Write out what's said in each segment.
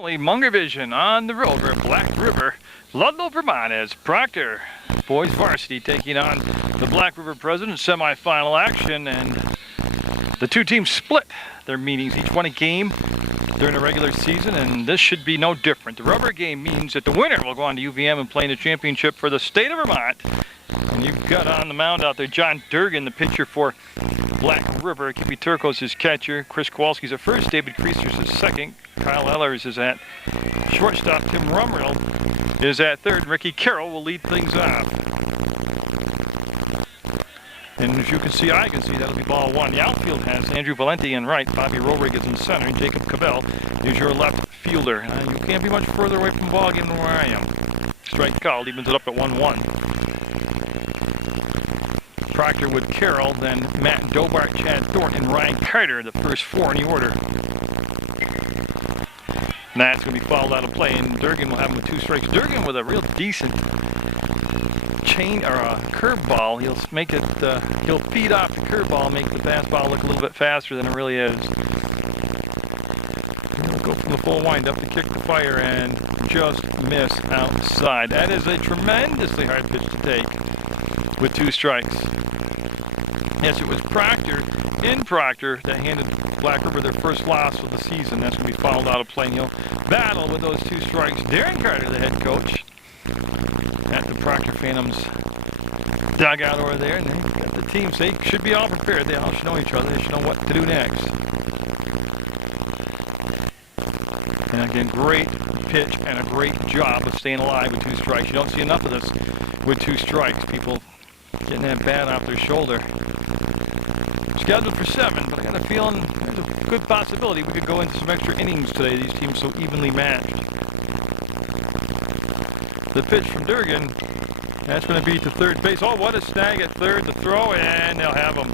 Munger Vision on the road for Black River, Ludlow, Vermont, as Proctor boys varsity taking on the Black River Presidents semifinal action, and the two teams split their meetings, each one a game during the regular season, and this should be no different. The rubber game means that the winner will go on to UVM and play in the championship for the state of Vermont. And you've got on the mound out there John Durgan, the pitcher for Black River. Kippy Turcos is catcher. Chris Kowalski's at first. David Kreisers is second. Kyle Ellers is at shortstop. Tim Rumrell is at third. Ricky Carroll will lead things off. And as you can see, I can see, that'll be ball one. The outfield has Andrew Valenti in right. Bobby Rohrig is in center. And Jacob Cabell is your left fielder. You can't be much further away from the ball game than where I am. Strike called. Evens it up at 1-1. Proctor with Carroll, then Matt Dobart, Chad Thornton, and Ryan Carter, the first four in the order. And that's going to be fouled out of play, and Durgan will have him with 2 strikes. Durgan with a real decent chain or a curveball. He'll make it. He'll feed off the curveball, make the fastball look a little bit faster than it really is. He'll go from the full wind up to kick the fire and just miss outside. That is a tremendously hard pitch to take with 2 strikes. Yes, it was Proctor, in Proctor, that handed Black River their first loss of the season. That's going to be fouled out of play. And he'll battle with those 2 strikes. Darren Carter, the head coach, at the Proctor Phantoms dugout over there. And they've got the teams. They should be all prepared. They all should know each other. They should know what to do next. And again, great pitch and a great job of staying alive with 2 strikes. You don't see enough of this with 2 strikes. People getting that bat off their shoulder. Scheduled for 7, but I got a feeling there's a good possibility we could go into some extra innings today. These teams so evenly matched. The pitch from Durgan, that's going to be to third base. Oh, what a snag at third, the throw, and they'll have him.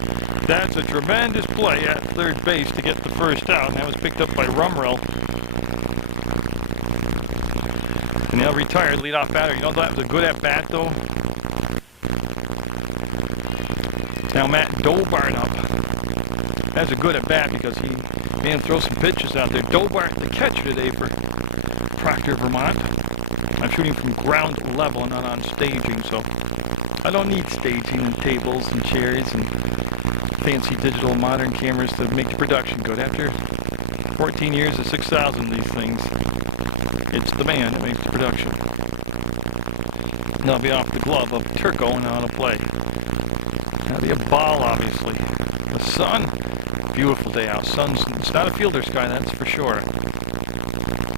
That's a tremendous play at third base to get the first out, and that was picked up by Rumrell. And they'll retire leadoff batter. You know, that was a good at bat though. Now Matt Dobart up. That's a good at bat because he made him throw some pitches out there. Dobart, the catcher today for Proctor, Vermont. I'm shooting from ground level and not on staging, so I don't need staging and tables and chairs and fancy digital modern cameras to make the production good. After 14 years of 6,000 of these things, it's the man that makes the production. And that'll be off the glove of Turco and on a play. That'll be a ball, obviously. The sun, beautiful day out. It's not a fielder sky, that's for sure.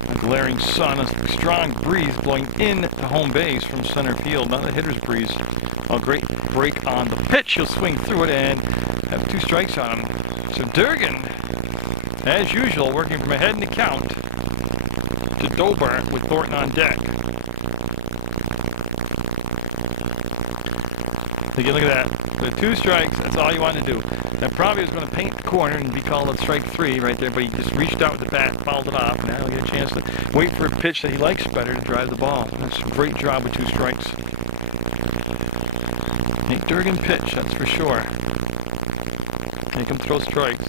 A glaring sun, a strong breeze blowing in to home base from center field. Not a hitter's breeze. A great break on the pitch. He'll swing through it and have 2 strikes on him. So Durgan, as usual, working from ahead in the count to Dobart with Thornton on deck. Again, look at that. With 2 strikes, that's all you want to do. That probably was going to paint the corner and be called a strike 3 right there, but he just reached out with the bat, fouled it off, and now he'll get a chance to wait for a pitch that he likes better to drive the ball. That's a great job with 2 strikes. Make Durgan pitch, that's for sure. Make him throw strikes.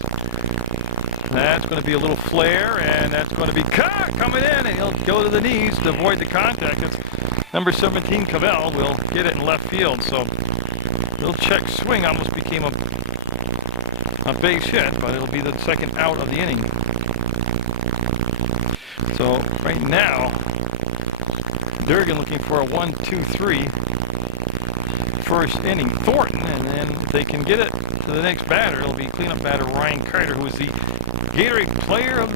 That's going to be a little flare, and that's going to be caught coming in, and he'll go to the knees to avoid the contact. It's number 17, Cabell, will get it in left field, so little check swing almost became a base hit, but it'll be the second out of the inning. So right now, Durgan looking for a 1-2-3 first inning. Thornton, and then if they can get it to the next batter, it'll be cleanup batter Ryan Carter, who is the Gatorade Player of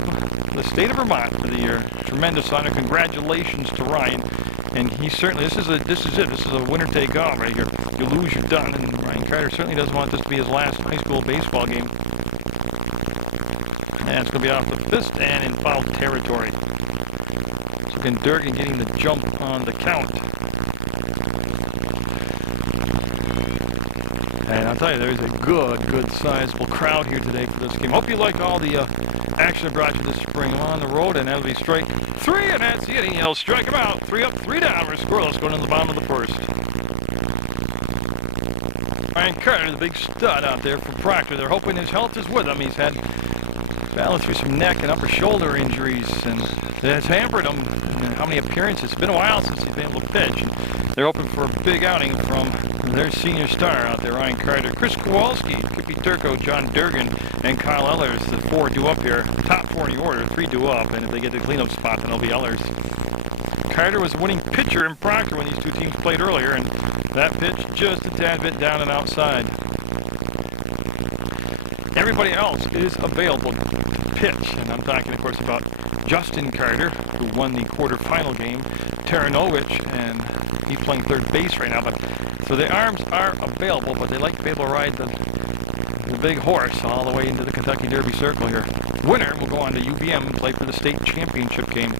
the state of Vermont for the year. Tremendous honor. Congratulations to Ryan. And he certainly, this is it. This is a winner take all right here. You lose, you're done. And Ryan Carter certainly doesn't want this to be his last high school baseball game. And it's going to be off the fist and in foul territory. So again, Durgan getting the jump on the count. And I'll tell you, there's a good sizable crowd here today for this game. Hope you liked all the action I brought you this spring on the road, and that'll be strike 3, and that's the inning. He'll strike him out. 3 up, 3 down. We're scoreless going to the bottom of the first. Ryan Carter, the big stud out there for Proctor. They're hoping his health is with him. He's had battling through some neck and upper shoulder injuries, and That's hampered him. How many appearances? It's been a while since he's been able to pitch. They're hoping for a big outing from their senior star out there, Ryan Carter. Chris Kowalski, PEGTV, John Durgan, and Kyle Ellers. The four due up here. Top four in the order, three due up, and if they get the cleanup spot, then it'll be Ellers. Carter was winning pitcher in Proctor when these two teams played earlier, and that pitch just a tad bit down and outside. Everybody else is available to pitch, and I'm talking, of course, about Justin Carter, who won the quarterfinal game, Taranovich, and he's playing third base right now. But so the arms are available, but they like to be able to ride the big horse all the way into the Kentucky Derby circle here. Winner will go on to UBM and play for the state championship game.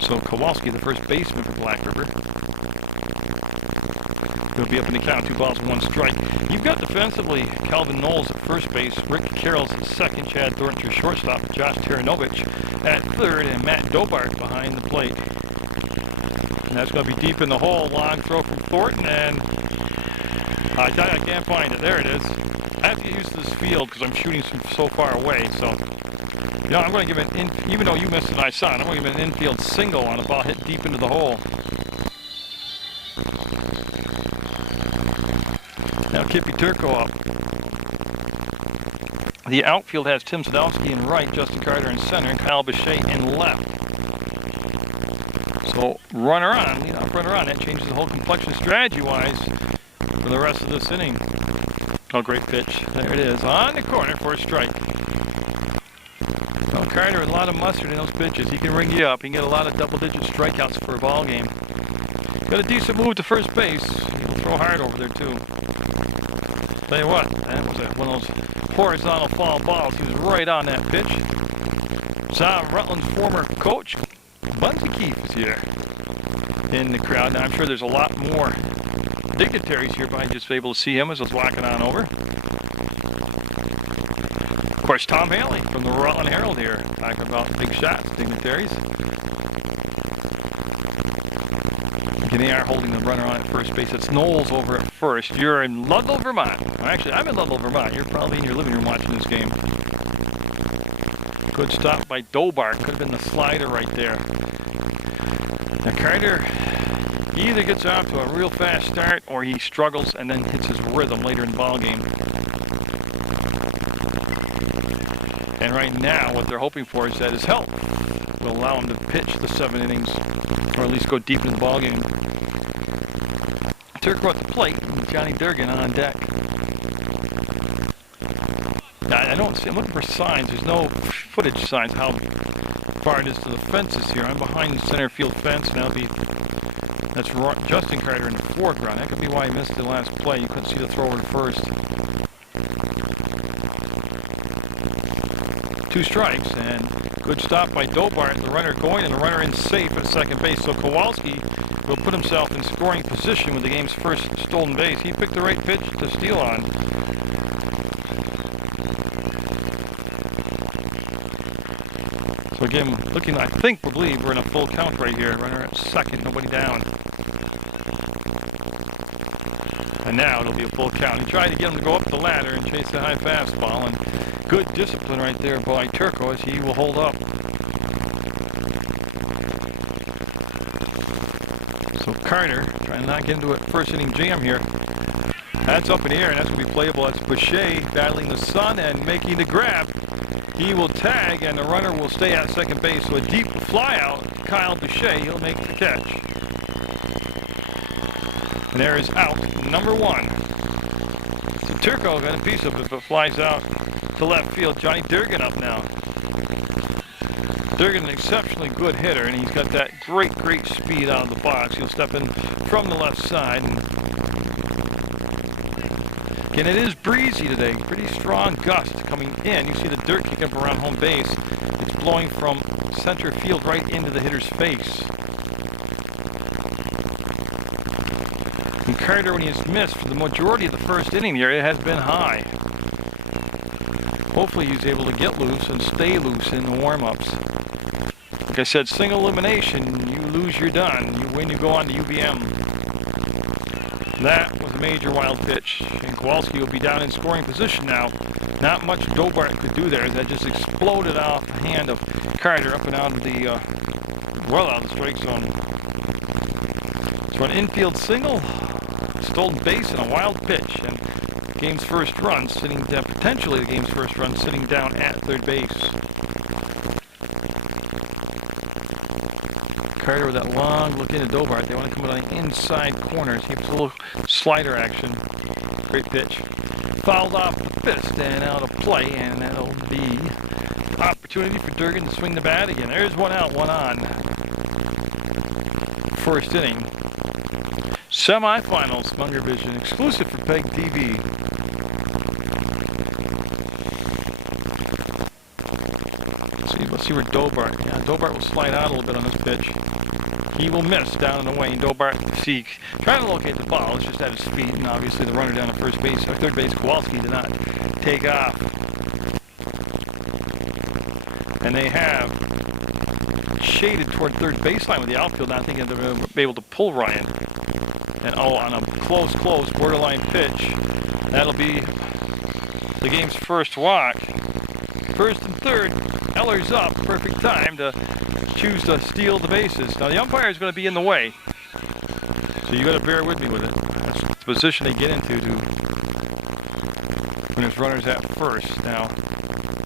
So Kowalski, the first baseman for Black River. He'll be up in the count, 2 balls and 1 strike. You've got defensively Calvin Knowles at first base, Rick Carroll's at second, Chad Thornton at shortstop, Josh Taranovich at third, and Matt Dobart behind the plate. And that's going to be deep in the hole. Long throw from Thornton, and I can't find it. There it is. I have to get used to this field because I'm shooting so far away. So, you know, I'm going to give it even though you missed it, I saw it. I'm going to give it an infield single on a ball hit deep into the hole. Now PEGTV up. The outfield has Tim Sadowski in right, Justin Carter in center, and Kyle Bechet in left. So runner on, runner on. That changes the whole complexion strategy-wise for the rest of this inning. Oh, great pitch. There it is. On the corner for a strike. Well, Carter with a lot of mustard in those pitches. He can ring you up. He can get a lot of double-digit strikeouts for a ball game. Got a decent move to first base. He will throw hard over there, too. Tell you what, that was one of those horizontal foul balls. He was right on that pitch. Saw Rutland's former coach, Bunty Keefe, is here in the crowd. Now, I'm sure there's a lot more dignitaries here, but I just able to see him as I was walking on over. Of course, Tom Haley from the Rutland Herald here, talking about big shots, dignitaries. They are holding the runner on at first base. It's Knowles over at first. You're in Ludlow, Vermont. Well, actually, I'm in Ludlow, Vermont. You're probably in your living room watching this game. Good stop by Dobart. Could have been the slider right there. Now Carter either gets off to a real fast start or he struggles and then hits his rhythm later in the ball game. And right now, what they're hoping for is that his health will allow him to pitch the 7 innings, or at least go deep in the ball game. Turco at the plate, with Johnny Durgan on deck. I don't see, I'm looking for signs. There's no footage signs how far it is to the fences here. I'm behind the center field fence, and that's Justin Carter in the foreground. That could be why he missed the last play. You couldn't see the thrower at first. 2 strikes, and good stop by Dobart. The runner going and the runner in safe at second base. So Kowalski will put himself in scoring position with the game's first stolen base. He picked the right pitch to steal on. So again, looking, I believe we're in a full count right here. Runner at second, nobody down. And now it'll be a full count. He tried to get him to go up the ladder and chase the high fastball, and good discipline right there by Turco as he will hold up. So Carter trying to not get into a first inning jam here. That's up in the air, and that's going to be playable. That's Bechet battling the sun and making the grab. He will tag, and the runner will stay at second base. So a deep fly out. Kyle Bechet, he'll make the catch. And there is out number 1. So Turco got a piece of it, but flies out to left field. Johnny Durgan up now. Durgan, an exceptionally good hitter, and he's got that great speed out of the box. He'll step in from the left side. And it is breezy today. Pretty strong gusts coming in. You see the dirt kicking up around home base. It's blowing from center field right into the hitter's face. And Carter, when he has missed for the majority of the first inning here, it has been high. Hopefully he's able to get loose and stay loose in the warm-ups. Like I said, single elimination, you lose, you're done. You win, you go on to UBM. That was a major wild pitch, and Kowalski will be down in scoring position now Not much Dobart could do there. That just exploded off the hand of Carter up and out of the, well out of the strike zone. So an infield single, stolen base, and a wild pitch. And game's first run sitting down, potentially the game's first run sitting down at third base. Carter with that long look into Dobart. They want to come on the inside corner. See if it's a little slider action. Great pitch. Fouled off the fist and out of play, and that'll be opportunity for Durgan to swing the bat again. There's one out, one on. First inning. Semifinals, Munger Vision, exclusive for PEGTV. Let's see where Dobart. Yeah, Dobart will slide out a little bit on this pitch. He will miss down and away. Dobart seeks, trying to locate the ball. It's just at his feet, and obviously the runner down to first base, or third base, Kowalski, did not take off. And they have shaded toward third baseline with the outfield, not thinking they're going to be able to pull Ryan. And oh, on a close, borderline pitch, that'll be the game's first walk. First and third, Eller's up, perfect time to choose to steal the bases. Now the umpire is going to be in the way, so you got to bear with me with it. That's the position they get into when there's runners at first. Now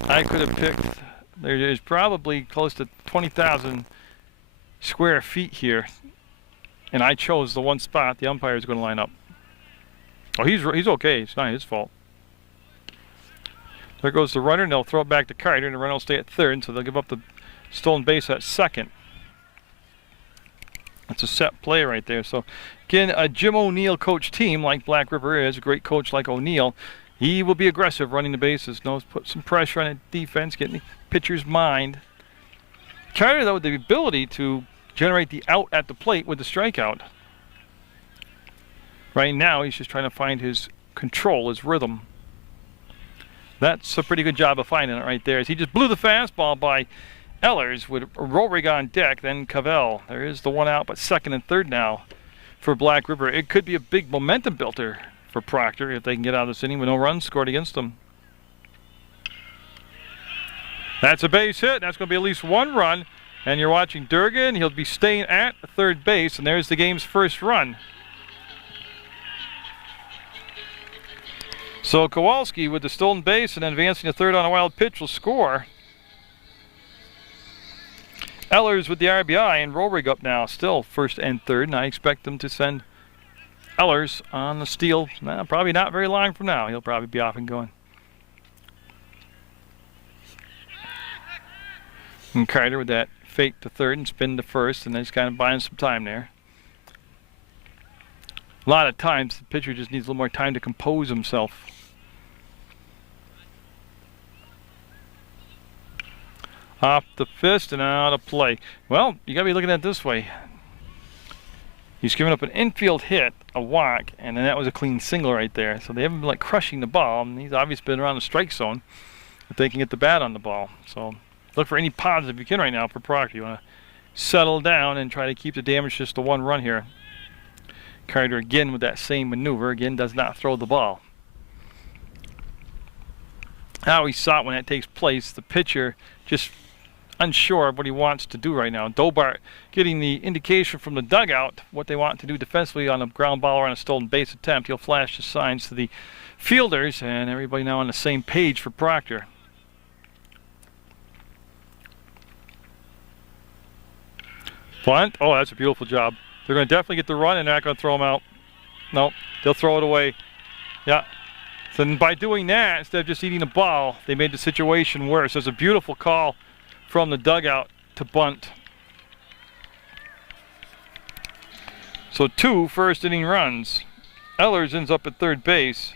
I could have picked. There's probably close to 20,000 square feet here, and I chose the one spot the umpire is going to line up. Oh, he's okay. It's not his fault. There goes the runner, and they'll throw it back to Carter, and the runner will stay at third, so they'll give up the stolen base at second. That's a set play right there. So, again, a Jim O'Neill coach team like Black River is, a great coach like O'Neill, he will be aggressive running the bases, knows put some pressure on the defense, getting the pitcher's mind. Carter, though, with the ability to generate the out at the plate with the strikeout. Right now, he's just trying to find his control, his rhythm. That's a pretty good job of finding it right there. As he just blew the fastball by Ellers with Roehrig on deck, then Cavell. There is the one out, but second and third now for Black River. It could be a big momentum builder for Proctor if they can get out of this inning with no runs scored against them. That's a base hit. That's going to be at least one run. And you're watching Durgan. He'll be staying at third base, and there's the game's first run. So Kowalski with the stolen base and then advancing to third on a wild pitch will score. Ellers with the RBI and Roehrig up now, still first and third, and I expect them to send Ellers on the steal. Probably not very long from now. He'll probably be off and going. And Carter with that fake to third and spin to first, and then he's kind of buying some time there. A lot of times the pitcher just needs a little more time to compose himself. Off the fist and out of play. Well, you got to be looking at it this way. He's given up an infield hit, a walk, and then that was a clean single right there. So they haven't been like crushing the ball, and he's obviously been around the strike zone if they can get the bat on the ball. So look for any positive you can right now for Proctor. You want to settle down and try to keep the damage just to one run here. Carter again with that same maneuver, again does not throw the ball. How he saw it when that takes place, the pitcher just unsure of what he wants to do right now. Dobart getting the indication from the dugout what they want to do defensively on a ground ball or on a stolen base attempt. He'll flash the signs to the fielders, and everybody now on the same page for Proctor. Bunt. Oh, that's a beautiful job. They're going to definitely get the run, and they're not going to throw him out. No, they'll throw it away. Yeah. So by doing that, instead of just eating the ball, they made the situation worse. There's a beautiful call from the dugout to bunt. So 2 first inning runs. Ellers ends up at third base.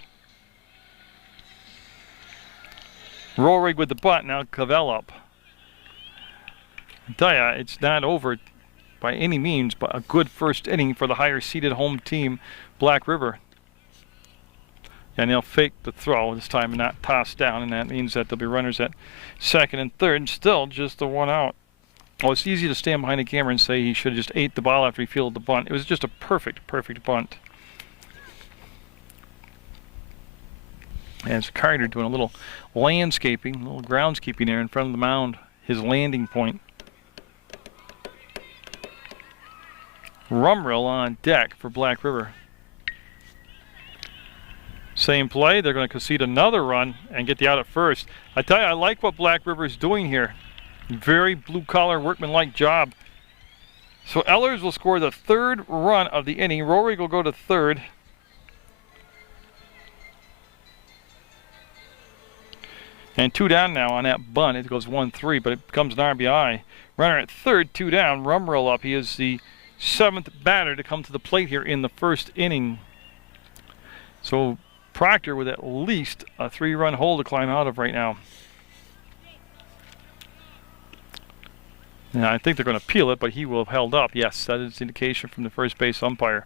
Roehrig with the bunt, now Cavell up. I tell ya, it's not over by any means, but a good first inning for the higher seeded home team, Black River. And they'll fake the throw this time and not toss down, and that means that there'll be runners at second and third, and still just the one out. Oh, it's easy to stand behind the camera and say he should have just ate the ball after he fielded the bunt. It was just a perfect bunt. As Carter doing a little landscaping, a little groundskeeping there in front of the mound, his landing point. Rumrill on deck for Black River. Same play, they're going to concede another run and get the out at first. I tell you, I like what Black River is doing here. Very blue-collar, workmanlike job. So Ellers will score the third run of the inning. Rorig will go to third. And 2 down now on that bunt. It goes 1-3, but it becomes an RBI. Runner at third, 2 down. Rumrill up. He is the 7th batter to come to the plate here in the first inning. So Proctor with at least a 3-run hole to climb out of right now. And I think they're going to peel it, but he will have held up. Yes, that is indication from the first base umpire.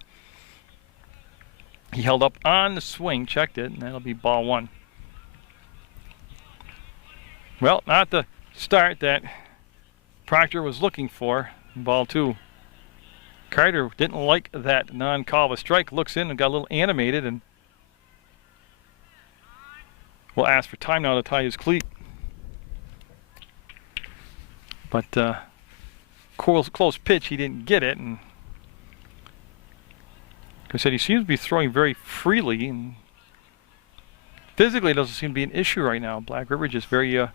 He held up on the swing, checked it, and that'll be ball 1. Well, not the start that Proctor was looking for. Ball 2. Carter didn't like that non-call of a strike. Looks in and got a little animated and will ask for time now to tie his cleat. But close pitch, he didn't get it. And like I said, he seems to be throwing very freely. And physically, it doesn't seem to be an issue right now. Black River just very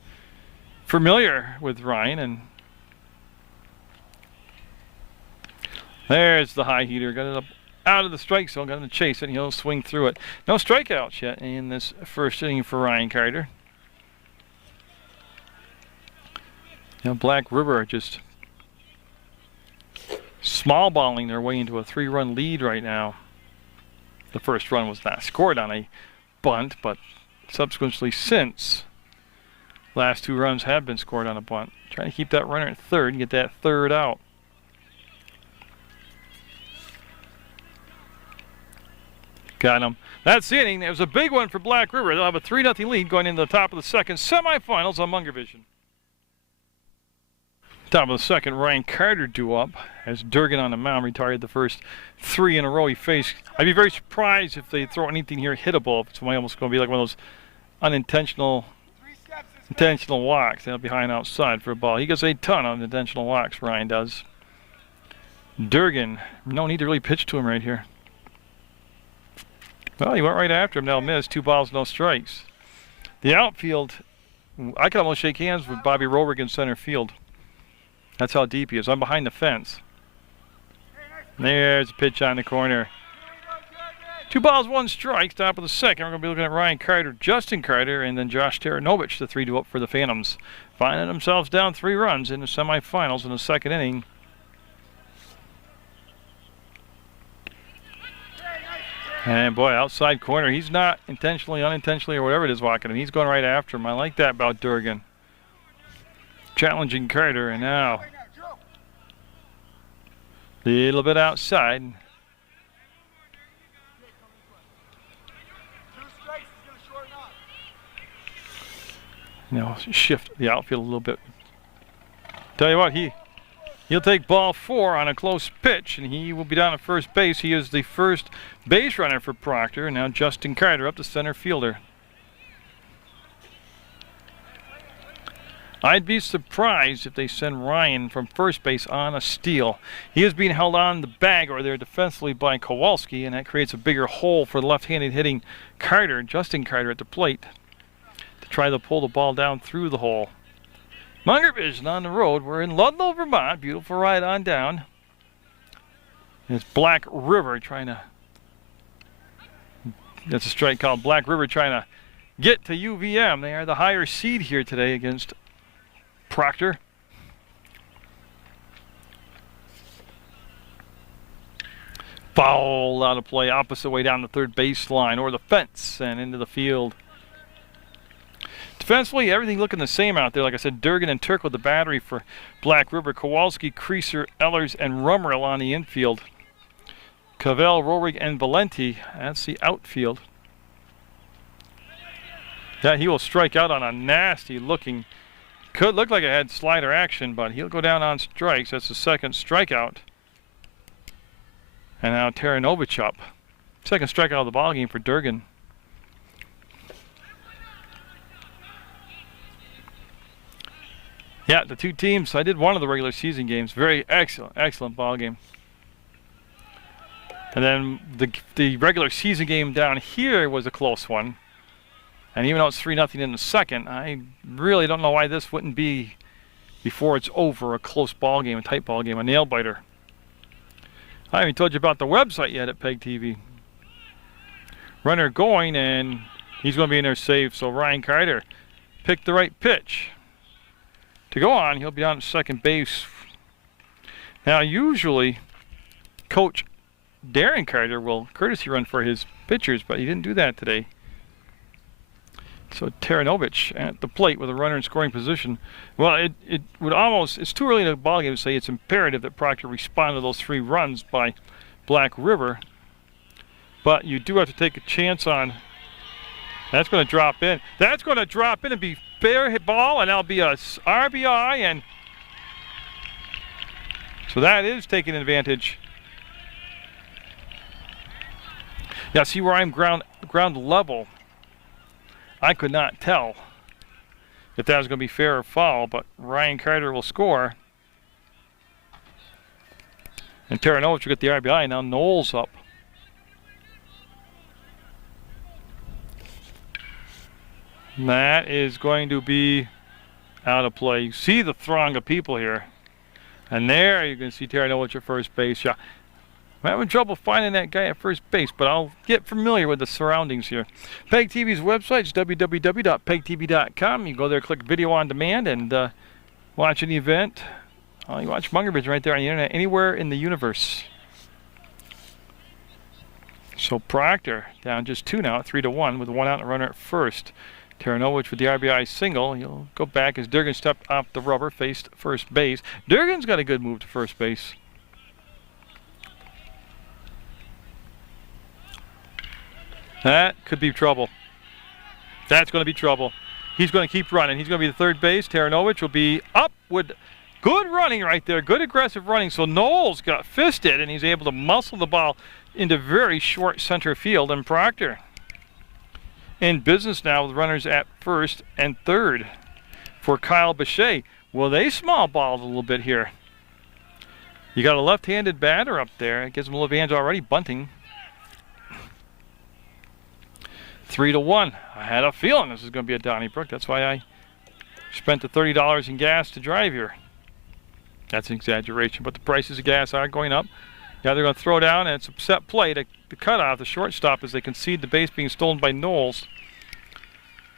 familiar with Ryan, and there's the high heater. Got it up out of the strike zone, got him to chase it, and he'll swing through it. No strikeouts yet in this first inning for Ryan Carter. Now Black River just small balling their way into a 3-run lead right now. The first run was not scored on a bunt, but subsequently since, last 2 runs have been scored on a bunt. Trying to keep that runner at third and get that third out. Got him. That's the inning. It was a big one for Black River. They'll have a 3-0 lead going into the top of the second. Semifinals on Munger Vision. Top of the second, Ryan Carter due up as Durgan on the mound retired the first 3 in a row he faced. I'd be very surprised if they throw anything here hittable. It's almost going to be like one of those unintentional intentional walks. They'll be high and outside for a ball. He gets a ton of intentional walks, Ryan does. Durgan, no need to really pitch to him right here. Well, he went right after him. Now missed. 2 balls, no strikes. The outfield, I can almost shake hands with Bobby Rorig in center field. That's how deep he is. I'm behind the fence. There's a pitch on the corner. 2 balls, 1 strike. Top of the second. We're going to be looking at Ryan Carter, Justin Carter, and then Josh Taranovich, the 3-2 up for the Phantoms. Finding themselves down 3 runs in the semifinals in the second inning. And boy, outside corner. He's not intentionally, unintentionally, or whatever it is walking him. He's going right after him. I like that about Durgan. Challenging Carter, and now a little bit outside. Now shift the outfield a little bit. Tell you what, he'll take ball 4 on a close pitch, and he will be down at first base. He is the first base runner for Proctor, and now Justin Carter up to center fielder. I'd be surprised if they send Ryan from first base on a steal. He is being held on the bag or there defensively by Kowalski, and that creates a bigger hole for the left-handed hitting Carter, Justin Carter, at the plate to try to pull the ball down through the hole. Munger Vision on the road. We're in Ludlow, Vermont. Beautiful ride on down. It's Black River trying to, that's a strike called Black River trying to get to UVM. They are the higher seed here today against Proctor. Foul out of play, opposite way down the third baseline or the fence and into the field. Defensively, everything looking the same out there. Like I said, Durgan and Turk with the battery for Black River. Kowalski, Creaser, Ellers, and Rumrill on the infield. Cavell, Rorig, and Valenti, that's the outfield. Yeah, he will strike out on a nasty looking, could look like it had slider action, but he'll go down on strikes. That's the second strikeout. And now Taranovich up. Second strikeout of the ball game for Durgan. Yeah, the two teams, I did one of the regular season games. Very excellent ball game. And then the regular season game down here was a close one. And even though it's 3-0 in the second, I really don't know why this wouldn't be, before it's over, a close ball game, a tight ball game, a nail biter. I haven't even told you about the website yet at PEGTV. Runner going, and he's going to be in there safe. So Ryan Carter picked the right pitch to go on. He'll be on second base. Now, usually, Coach Darren Carter will courtesy run for his pitchers, but he didn't do that today. So Taranovich at the plate with a runner in scoring position. Well, it would almost, it's too early in the ball game to say it's imperative that Proctor respond to those 3 runs by Black River. But you do have to take a chance on, that's going to drop in. That's going to drop in and be fair hit ball, and that'll be a RBI, and so that is taking advantage. Yeah, see where I'm ground level. I could not tell if that was going to be fair or foul, but Ryan Carter will score. And Taranovich will get the RBI. Now Knowles up. And that is going to be out of play. You see the throng of people here. And there you can see Taranovich at first base. Yeah. I'm having trouble finding that guy at first base, but I'll get familiar with the surroundings here. PEGTV's website is www.pegtv.com. You go there, click video on demand, and watch any event. You watch Munger right there on the internet, anywhere in the universe. So Proctor down just 2 now at 3-1 with 1 out and a runner at first. Taranovich with the RBI single. He'll go back as Durgan stepped off the rubber, faced first base. Durgan's got a good move to first base. That could be trouble. That's going to be trouble. He's going to keep running. He's going to be the third base. Taranovich will be up with good running right there. Good aggressive running. So Knowles got fisted, and he's able to muscle the ball into very short center field. And Proctor in business now with runners at first and third for Kyle Bechet. Well, they small balled a little bit here. You got a left-handed batter up there. It gives him a little advantage already, bunting. 3-1. I had a feeling this was going to be a Donnybrook. That's why I spent the $30 in gas to drive here. That's an exaggeration, but the prices of gas are going up. Yeah, they're going to throw down, and it's a set play to cut off the shortstop as they concede the base being stolen by Knowles.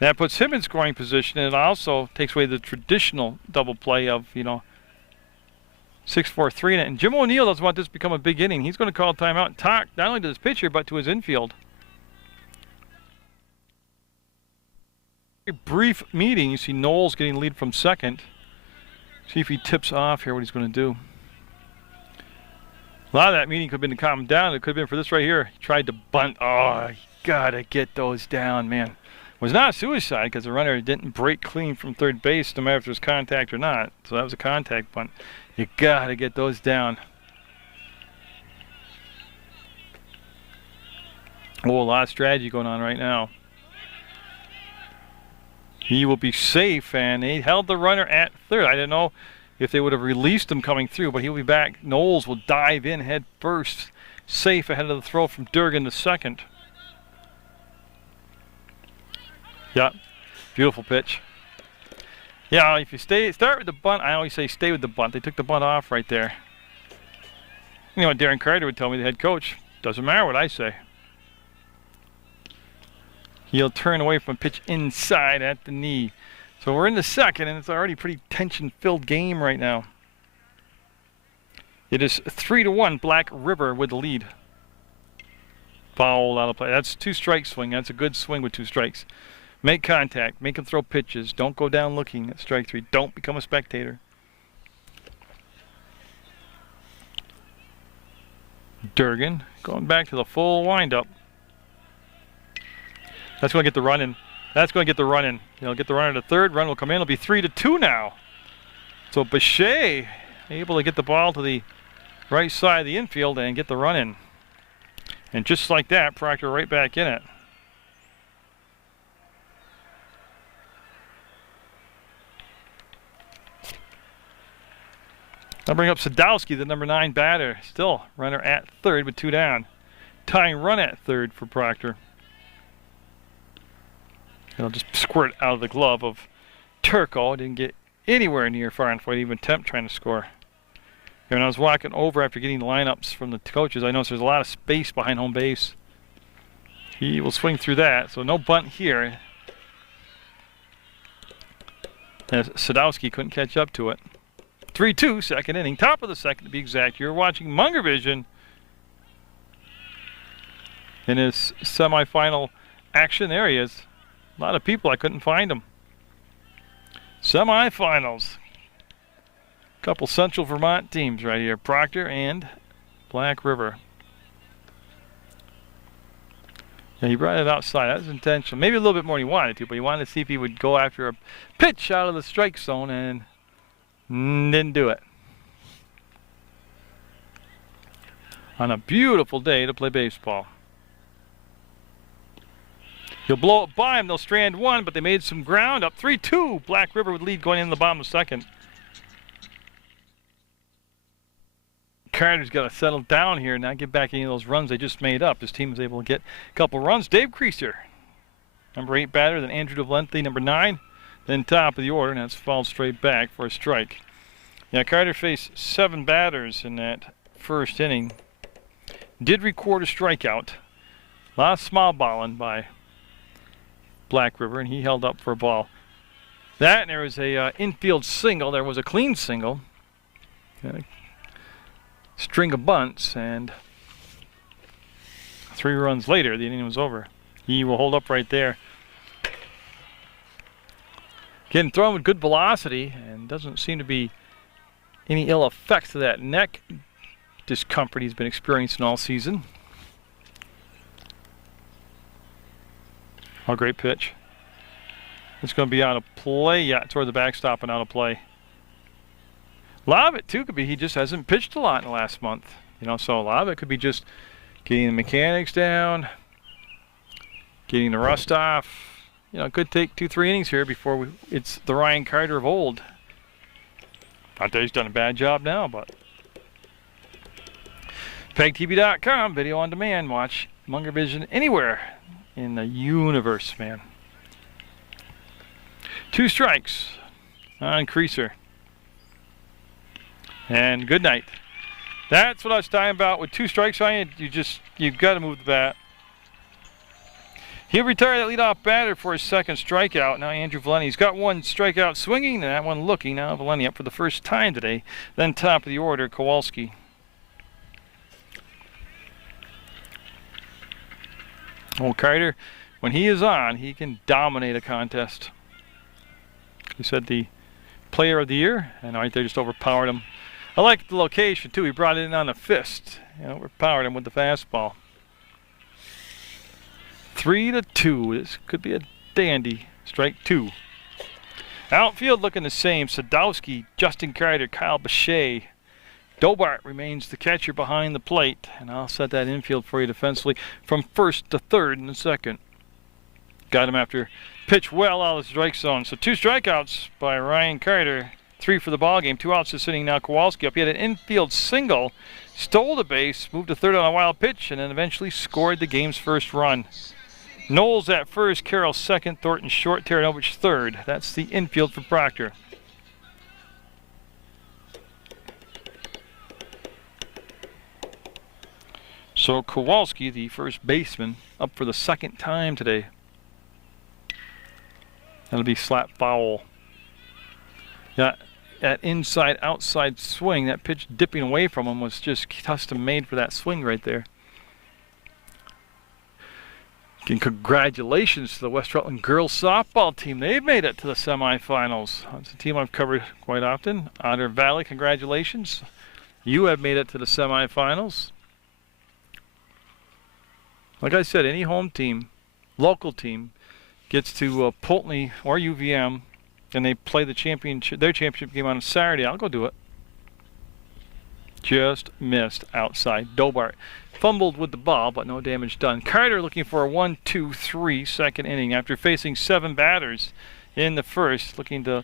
That puts him in scoring position, and it also takes away the traditional double play of, 6-4-3 in it. And Jim O'Neill doesn't want this to become a big inning. He's going to call timeout and talk not only to his pitcher, but to his infield. A brief meeting. You see Knowles getting lead from second. See if he tips off here what he's going to do. A lot of that meeting could have been to calm him down. It could have been for this right here. He tried to bunt. Oh, you gotta get those down, man. It was not a suicide because the runner didn't break clean from third base, no matter if there was contact or not. So that was a contact bunt. You gotta get those down. Oh, a lot of strategy going on right now. He will be safe, and he held the runner at third. I didn't know if they would have released him coming through, but he'll be back. Knowles will dive in head first, safe ahead of the throw from Durgan to second. Yeah, beautiful pitch. Yeah, if you start with the bunt, I always say stay with the bunt. They took the bunt off right there. You know what Darren Carter would tell me, the head coach? Doesn't matter what I say. He'll turn away from a pitch inside at the knee. So we're in the second, and it's already a pretty tension-filled game right now. It is 3-1, Black River with the lead. Foul out of play. That's 2 strike swing. That's a good swing with 2 strikes. Make contact. Make him throw pitches. Don't go down looking at strike 3. Don't become a spectator. Durgan going back to the full windup. That's going to get the run in. That's going to get the run in. He'll get the runner to third. Run will come in. It'll be 3-2 now. So Bechet able to get the ball to the right side of the infield and get the run in. And just like that, Proctor right back in it. I'll bring up Sadowski, the number 9 batter. Still runner at third with 2 down. Tying run at third for Proctor. He'll just squirt out of the glove of Turco. Didn't get anywhere near far enough to even attempt trying to score. And when I was walking over after getting the lineups from the coaches, I noticed there's a lot of space behind home base. He will swing through that, so no bunt here. As Sadowski couldn't catch up to it. 3-2, second inning, top of the second to be exact. You're watching Munger Vision in his semifinal action. There he is. A lot of people, I couldn't find him. Semifinals. Couple Central Vermont teams right here, Proctor and Black River. Yeah, he brought it outside. That was intentional. Maybe a little bit more than he wanted to, but he wanted to see if he would go after a pitch out of the strike zone, and didn't do it. On a beautiful day to play baseball. He'll blow it by him. They'll strand one, but they made some ground up. 3-2. Black River would lead going in the bottom of the second. Carter's got to settle down here and not get back any of those runs they just made up. His team was able to get a couple runs. Dave Creaser, number 8 batter, then Andrew DeValente, number 9, then top of the order, and that's fouled straight back for a strike. Yeah, Carter faced 7 batters in that first inning. Did record a strikeout. A lot of small balling by Black River, and he held up for a ball. That, and there was a infield single. There was a clean single. String of bunts, and 3 runs later, the inning was over. He will hold up right there. Getting thrown with good velocity, and doesn't seem to be any ill effects to that neck discomfort he's been experiencing all season. Oh, great pitch. It's going to be out of play. Yeah, toward the backstop and out of play. A lot of it, too, could be he just hasn't pitched a lot in the last month. You know, so a lot of it could be just getting the mechanics down, getting the rust off. You know, it could take 2-3 innings here before it's the Ryan Carter of old. Not that he's done a bad job now, but PEGTV.com, video on demand. Watch Munger Vision anywhere in the universe, man. 2 strikes on Creaser. And good night. That's what I was talking about. With 2 strikes on you, you've got to move the bat. He'll retire that leadoff batter for his second strikeout. Now Andrew Valenti, he's got 1 strikeout swinging and that one looking. Now Valenti up for the first time today. Then top of the order, Kowalski. Old Carter, when he is on, he can dominate a contest. He said the player of the year, and right there just overpowered him. I like the location too. He brought it in on a fist. You know, overpowered him with the fastball. 3-2. This could be a dandy. Strike 2. Outfield looking the same. Sadowski, Justin Carter, Kyle Bechet. Dobart remains the catcher behind the plate, and I'll set that infield for you defensively from first to third in the second. Got him after pitch well out of the strike zone. So 2 strikeouts by Ryan Carter. 3 for the ball game. 2 outs this inning. Now Kowalski up. He had an infield single, stole the base, moved to third on a wild pitch, and then eventually scored the game's first run. Knowles at first, Carroll second, Thornton short, Taranovich third. That's the infield for Proctor. So Kowalski, the first baseman, up for the second time today. That'll be slap foul. Yeah, that inside-outside swing, that pitch dipping away from him was just custom made for that swing right there. And congratulations to the West Rutland girls softball team. They've made it to the semifinals. It's a team I've covered quite often. Otter Valley, congratulations. You have made it to the semifinals. Like I said, any home team, local team, gets to Pulteney or UVM, and they play the their championship game on a Saturday. I'll go do it. Just missed outside. Dobart fumbled with the ball, but no damage done. Carter looking for a 1-2-3 second inning after facing 7 batters in the first, looking to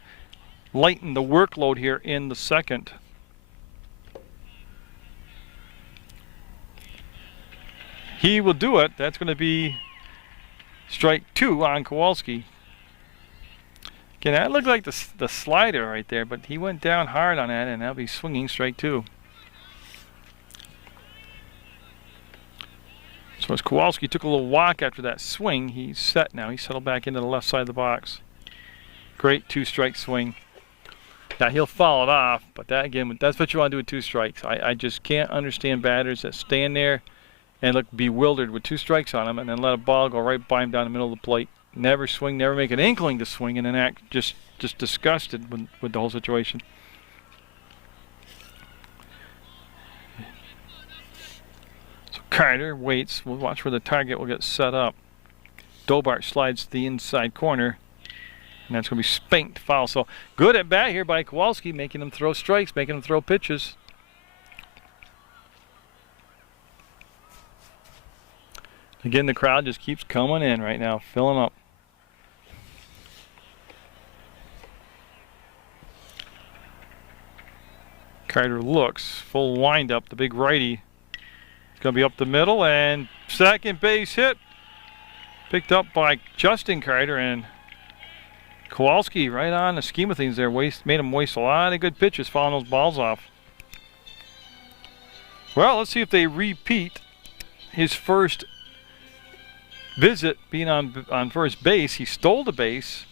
lighten the workload here in the second. He will do it. That's going to be strike 2 on Kowalski. Again, that looked like the slider right there, but he went down hard on that, and that'll be swinging strike 2. So as Kowalski took a little walk after that swing, he's set now. He's settled back into the left side of the box. Great 2-strike swing. Now he'll follow it off, but that again, that's what you want to do with 2 strikes. I just can't understand batters that stand there and look bewildered with 2 strikes on them and then let a ball go right by him down the middle of the plate. Never swing, never make an inkling to swing, and then act just disgusted with the whole situation. So Carter waits. We'll watch where the target will get set up. Dobart slides to the inside corner, and that's going to be spanked foul. So good at bat here by Kowalski, making him throw strikes, making him throw pitches. Again, the crowd just keeps coming in right now, filling up. Carter looks, full windup, the big righty. It's going to be up the middle, and second base hit. Picked up by Justin Carter, and Kowalski right on the scheme of things there. Made him waste a lot of good pitches fouling those balls off. Well, let's see if they repeat his first visit being on first base. He stole the base.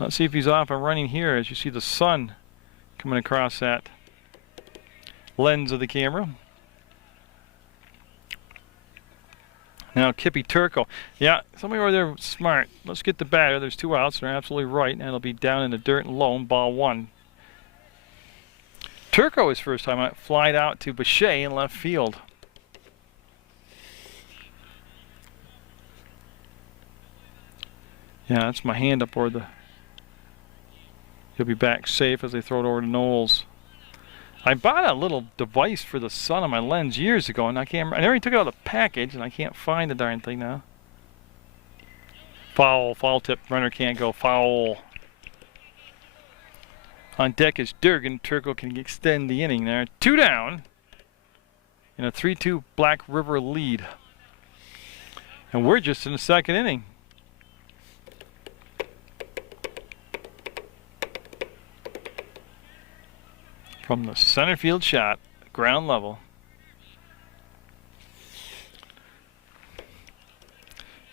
Let's see if he's off and running here as you see the sun coming across that lens of the camera. Now Kippy Turco. Yeah, somebody over there smart. Let's get the batter. There's 2 outs. They're absolutely right. And it'll be down in the dirt and low, ball 1. Turco, his first time out, flied out to Bechet in left field. Yeah, that's my hand up over the... He'll be back safe as they throw it over to Knowles. I bought a little device for the sun on my lens years ago, and I never took it out of the package, and I can't find the darn thing now. Foul tip, runner can't go, foul. On deck is Durgan. Turco can extend the inning there. 2 down in a 3-2 Black River lead. And we're just in the 2nd inning. From the center field shot, ground level.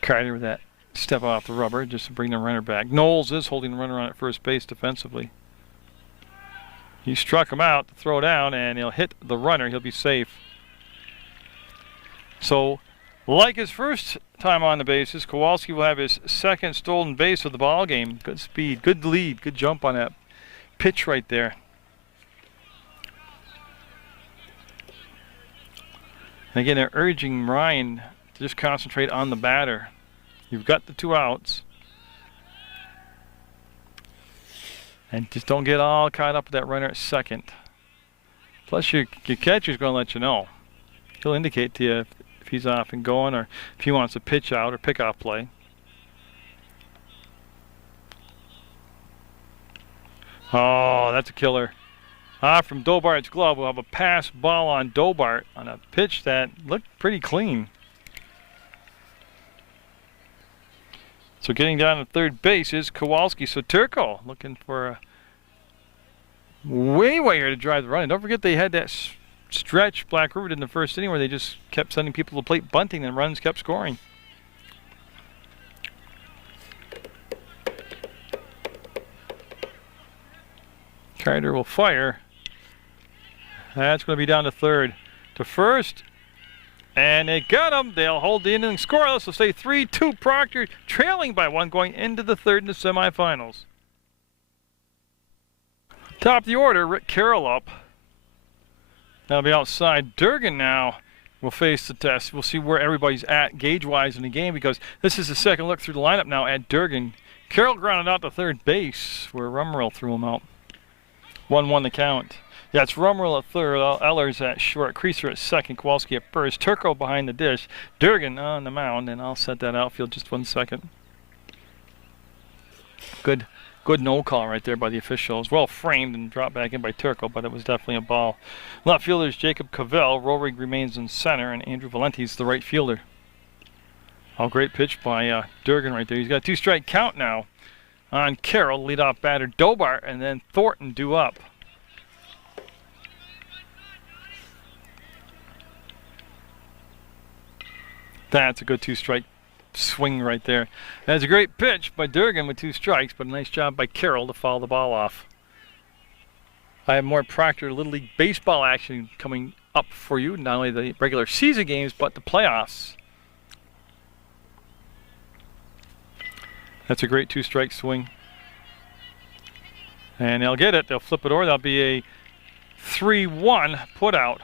Carter with that step off the rubber just to bring the runner back. Knowles is holding the runner on at first base defensively. He struck him out to throw down, and he'll hit the runner. He'll be safe. So, like his first time on the bases, Kowalski will have his 2nd stolen base of the ball game. Good speed, good lead, good jump on that pitch right there. And again, they're urging Ryan to just concentrate on the batter. You've got the 2 outs. And just don't get all caught up with that runner at second. Plus, your catcher's going to let you know. He'll indicate to you if he's off and going, or if he wants to pitch out or pick off play. Oh, that's a killer. From Dobart's glove, we'll have a pass ball on Dobart on a pitch that looked pretty clean. So getting down to third base is Kowalski. So Turco looking for a way here to drive the run. And don't forget they had that stretch Black River did in the first inning where they just kept sending people to plate bunting and runs kept scoring. Carter will fire. That's going to be down to third. To first. And they got him. They'll hold the inning scoreless. They'll stay 3-2 Proctor, trailing by 1 going into the 3rd in the semifinals. Top of the order, Rick Carroll up. That'll be outside. Durgan now will face the test. We'll see where everybody's at gauge-wise in the game, because this is the 2nd look through the lineup now at Durgan. Carroll grounded out to third base where Rummerl threw him out. 1-1 the count. Yeah, it's Rummerl at third, Ellers at short, Creaser at second, Kowalski at first, Turco behind the dish, Durgan on the mound, and I'll set that outfield just 1 second. Good Good no call right there by the officials. Well framed and dropped back in by Turco, but it was definitely a ball. Left fielder is Jacob Cavell. Rohrig remains in center, and Andrew Valenti's the right fielder. Oh, great pitch by Durgan right there. He's got a 2-strike count now on Carroll, leadoff batter Dobart, and then Thornton due up. That's a good 2-strike swing right there. That's a great pitch by Durgan with 2 strikes, but a nice job by Carroll to foul the ball off. I have more Proctor Little League baseball action coming up for you, not only the regular season games, but the playoffs. That's a great 2-strike swing. And they'll get it. They'll flip it over. That'll be a 3-1 put out.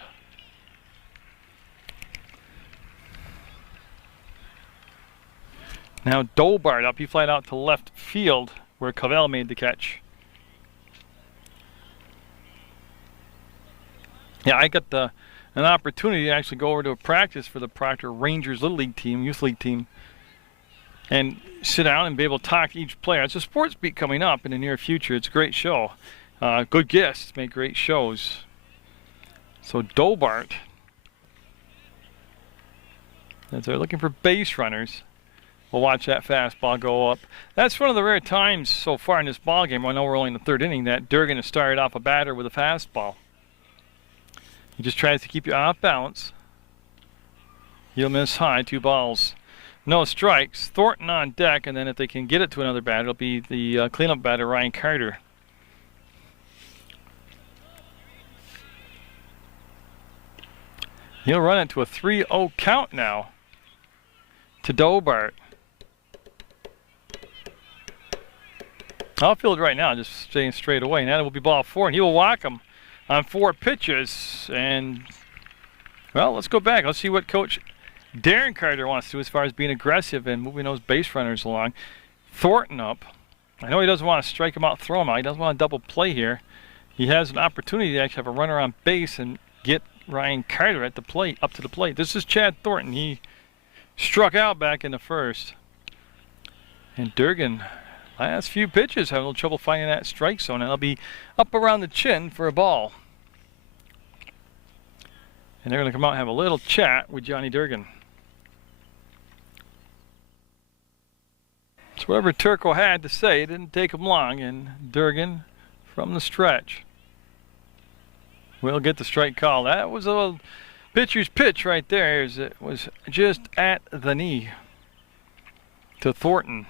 Now Dobart up. He flied out to left field where Cavell made the catch. Yeah, I got an opportunity to actually go over to a practice for the Proctor Rangers Little League team, Youth League team, and sit down and be able to talk to each player. It's a sports beat coming up in the near future. It's a great show. Good guests make great shows. So Dobart, as they're looking for base runners, we'll watch that fastball go up. That's one of the rare times so far in this ball game. I know we're only in the 3rd inning that Durgan has started off a batter with a fastball. He just tries to keep you off balance. He'll miss high, 2 balls. No strikes. Thornton on deck, and then if they can get it to another batter, it'll be the cleanup batter, Ryan Carter. He'll run it to a 3-0 count now to Dobart. Outfield right now, just staying straight away. Now it will be ball 4, and he will walk him on 4 pitches. And, well, let's go back. Let's see what Coach Darren Carter wants to do as far as being aggressive and moving those base runners along. Thornton up. I know he doesn't want to strike him out, throw him out. He doesn't want to double play here. He has an opportunity to actually have a runner on base and get Ryan Carter at the plate, up to the plate. This is Chad Thornton. He struck out back in the 1st. And Durgan, last few pitches, having a little trouble finding that strike zone. And it'll be up around the chin for a ball. And they're going to come out and have a little chat with Johnny Durgan. So whatever Turco had to say, it didn't take him long, and Durgan from the stretch will get the strike call. That was a pitcher's pitch right there. It was just at the knee to Thornton.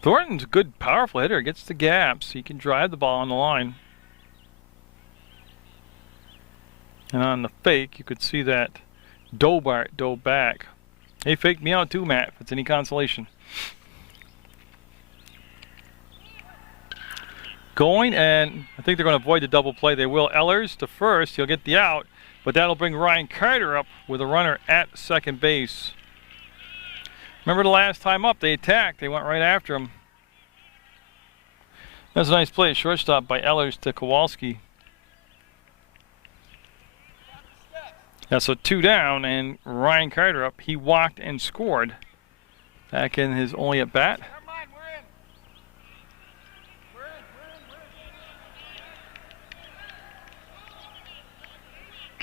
Thornton's a good, powerful hitter. Gets the gaps. He can drive the ball on the line. And on the fake, you could see that Dobart dove back. He faked me out too, Matt, if it's any consolation. Going, and I think they're going to avoid the double play. They will. Ehlers to first. He'll get the out, but that'll bring Ryan Carter up with a runner at second base. Remember the last time up, they attacked. They went right after him. That's a nice play at shortstop by Ehlers to Kowalski. Yeah, so 2 down, and Ryan Carter up. He walked and scored back in his only at bat.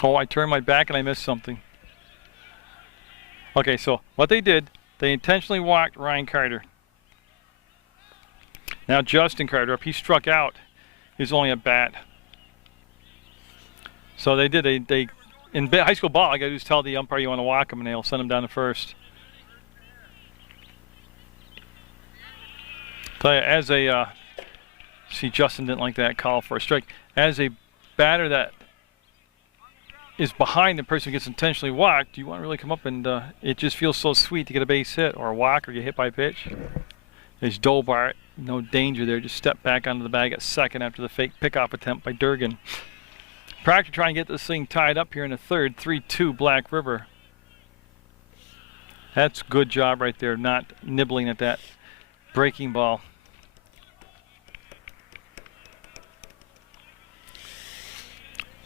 Oh, I turned my back and I missed something. Okay, so what they did, they intentionally walked Ryan Carter. Now Justin Carter up. He struck out his only at bat. So they did. They in high school ball, I got to do is tell the umpire you want to walk him, and they'll send him down to first. Tell you, as a see, Justin didn't like that call for a strike. As a batter that is behind the person who gets intentionally walked, you want to really come up and it just feels so sweet to get a base hit or a walk or get hit by a pitch. There's Dobart, no danger there, just step back onto the bag at second after the fake pickoff attempt by Durgan. Proctor trying to get this thing tied up here in the 3rd, 3-2 Black River. That's a good job right there, not nibbling at that breaking ball.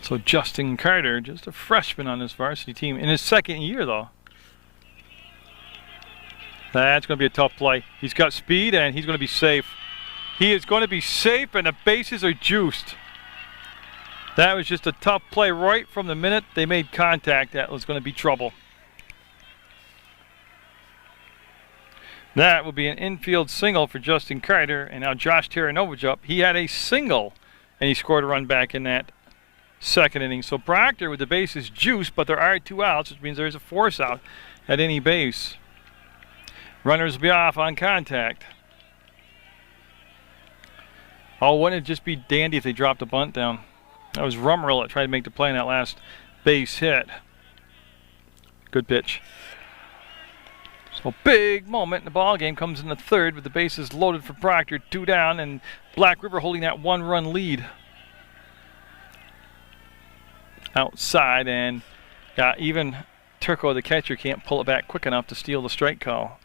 So Justin Carter, just a freshman on this varsity team in his 2nd year, though. That's going to be a tough play. He's got speed, and he's going to be safe. He is going to be safe, and the bases are juiced. That was just a tough play right from the minute they made contact. That was going to be trouble. That will be an infield single for Justin Carter, and now Josh Taranovich up. He had a single, and he scored a run back in that second inning. So Proctor with the bases juiced, but there are 2 outs, which means there's a force out at any base. Runners will be off on contact. Oh, wouldn't it just be dandy if they dropped a bunt down? That was Rummerl that tried to make the play in that last base hit. Good pitch. So big moment in the ball game comes in the third with the bases loaded for Proctor, 2 down, and Black River holding that 1-run lead. Outside, and even Turco, the catcher, can't pull it back quick enough to steal the strike call.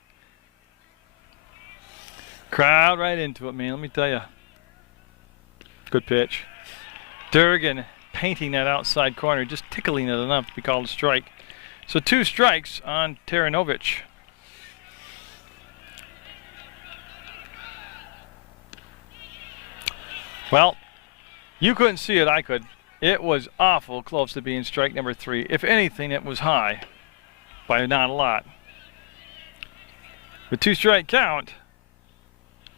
Crowd right into it, man, let me tell you. Good pitch. Durgan painting that outside corner, just tickling it enough to be called a strike. So 2 strikes on Taranovich. Well, you couldn't see it, I could. It was awful close to being strike number 3. If anything, it was high by not a lot. With 2-strike count,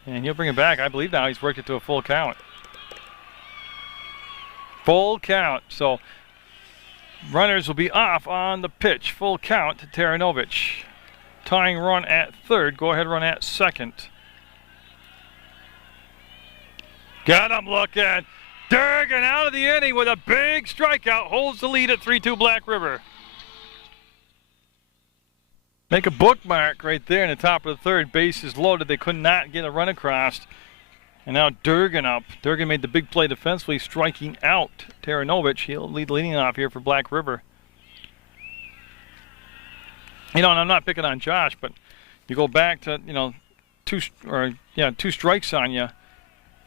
and he'll bring it back. I believe now he's worked it to a full count. Full count. So runners will be off on the pitch. Full count to Taranovich. Tying run at third. Go ahead run at second. Got him looking. Durgan out of the inning with a big strikeout. Holds the lead at 3-2 Black River. Make a bookmark right there in the top of the third. Base is loaded. They could not get a run across. And now Durgan up. Durgan made the big play defensively, striking out Taranovich. He'll lead leading off here for Black River. You know, and I'm not picking on Josh, but you go back to, you know, 2 strikes on you.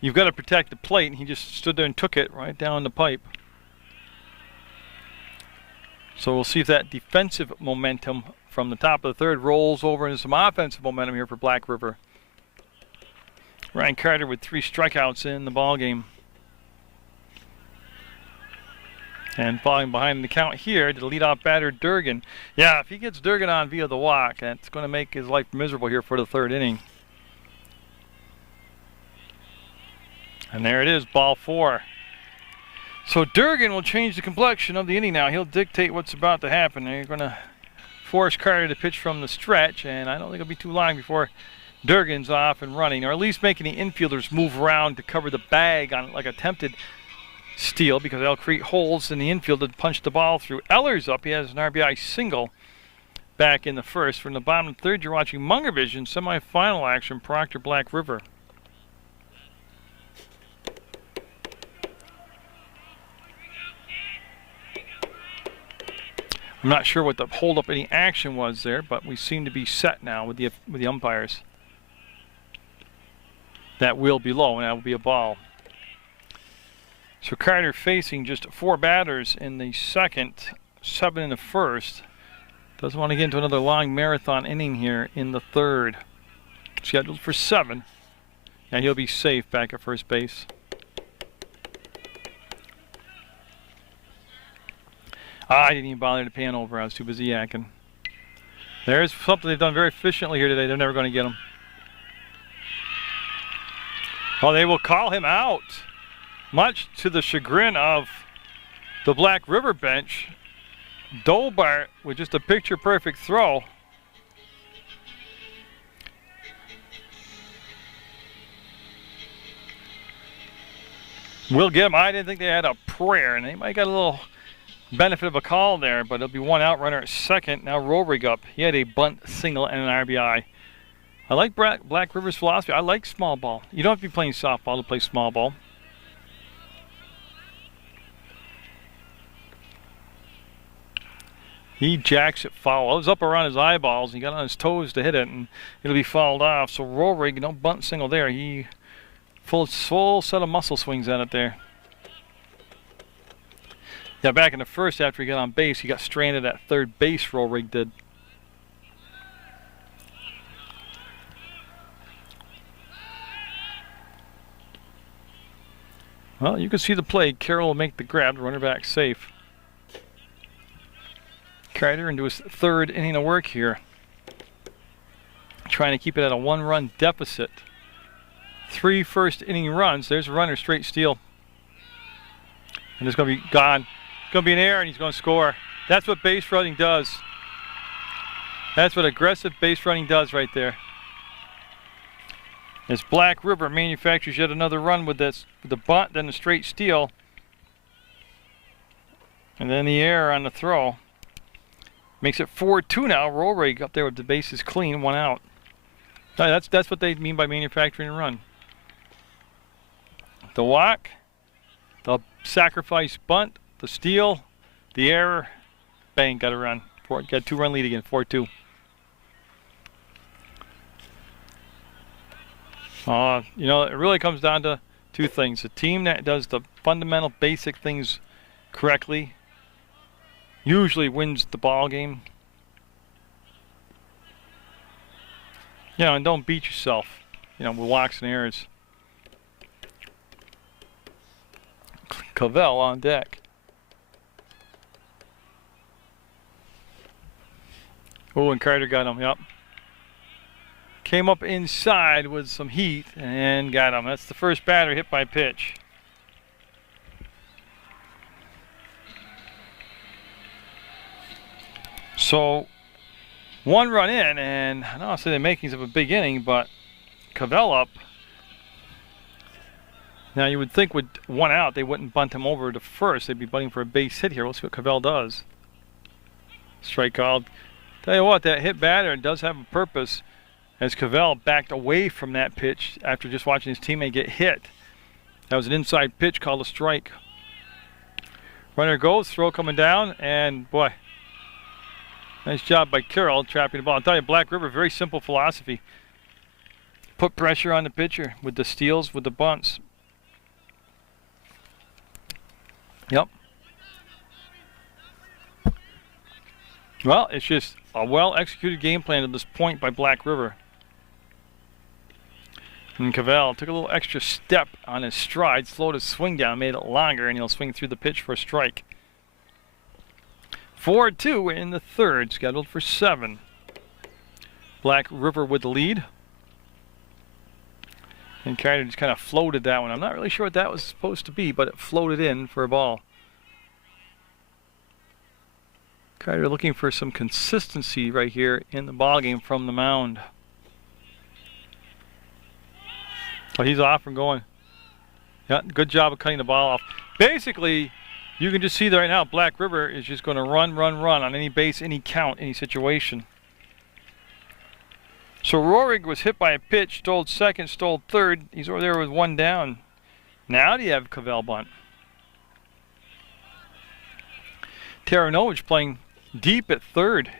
You've got to protect the plate, and he just stood there and took it right down the pipe. So we'll see if that defensive momentum from the top of the third rolls over into some offensive momentum here for Black River. Ryan Carter with 3 strikeouts in the ball game. And falling behind the count here to the leadoff batter, Durgan. Yeah, if he gets Durgan on via the walk, that's going to make his life miserable here for the third inning. And there it is, ball 4. So Durgan will change the complexion of the inning now. He'll dictate what's about to happen. They're going to force Carter to pitch from the stretch, and I don't think it'll be too long before Durgan's off and running, or at least making the infielders move around to cover the bag on like attempted steal, because they'll create holes in the infield to punch the ball through. Eller's up. He has an RBI single back in the first. From the bottom of the third, you're watching Munger Vision semifinal action, Proctor Black River. I'm not sure what the hold-up any action was there, but we seem to be set now with the umpires. That will be low, and that will be a ball. So Carter facing just 4 batters in the second, 7 in the first. Doesn't want to get into another long marathon inning here in the third. Scheduled for 7. And he'll be safe back at first base. I didn't even bother to pan over. I was too busy yakking. There's something they've done very efficiently here today. They're never going to get him. Oh, they will call him out. Much to the chagrin of the Black River bench. Dolbart with just a picture-perfect throw. We'll give him. I didn't think they had a prayer, and they might got a little benefit of a call there, but it'll be 1 out, runner at second. Now Roehrig up. He had a bunt single and an RBI. I like Black River's philosophy. I like small ball. You don't have to be playing softball to play small ball. He jacks it foul. It was up around his eyeballs. He got on his toes to hit it, and it'll be fouled off. So Roehrig, no bunt single there. He full set of muscle swings at it there. Yeah, back in the first, after he got on base, he got stranded at third base, Roehrig did. Well, you can see the play. Carroll will make the grab, runner back safe. Kreider into his third inning of work here. Trying to keep it at a 1-run deficit. 3 first inning runs. There's a runner, straight steal. And it's going to be gone. It's going to be an error, and he's going to score. That's what base running does. That's what aggressive base running does right there. As Black River manufactures yet another run with this, with the bunt, then the straight steal, and then the error on the throw. Makes it 4-2 now. Rollrig up there with the bases clean, 1 out. That's what they mean by manufacturing a run. The walk, the sacrifice bunt, the steal, the error, bang, got a run. Got a 2-run lead again, 4-2. You know, it really comes down to 2 things. A team that does the fundamental basic things correctly usually wins the ball game. You know, and don't beat yourself, you know, with walks and errors. Cavell on deck. Oh, and Carter got him, yep. Came up inside with some heat and got him. That's the first batter hit by pitch. So, 1 run in, and I don't want to say the makings of a big inning, but Cavell up. Now you would think with 1 out, they wouldn't bunt him over to first. They'd be bunting for a base hit here. We'll see what Cavell does. Strike called. Tell you what, that hit batter does have a purpose, as Cavell backed away from that pitch after just watching his teammate get hit. That was an inside pitch called a strike. Runner goes, throw coming down, and boy, nice job by Carroll trapping the ball. I'll tell you, Black River, very simple philosophy. Put pressure on the pitcher with the steals, with the bunts. Yep. Well, it's just a well-executed game plan to this point by Black River. And Cavell took a little extra step on his stride, slowed his swing down, made it longer, and he'll swing through the pitch for a strike. 4-2 in the third, scheduled for 7. Black River with the lead. And Carter just kind of floated that one. I'm not really sure what that was supposed to be, but it floated in for a ball. Carter looking for some consistency right here in the ball game from the mound. But he's off and going. Yeah, good job of cutting the ball off. Basically, you can just see that right now, Black River is just going to run on any base, any count, any situation. So Rohrig was hit by a pitch, stole second, stole third. He's over there with 1 down. Now do you have Cavell bunt? Taranovich playing deep at third.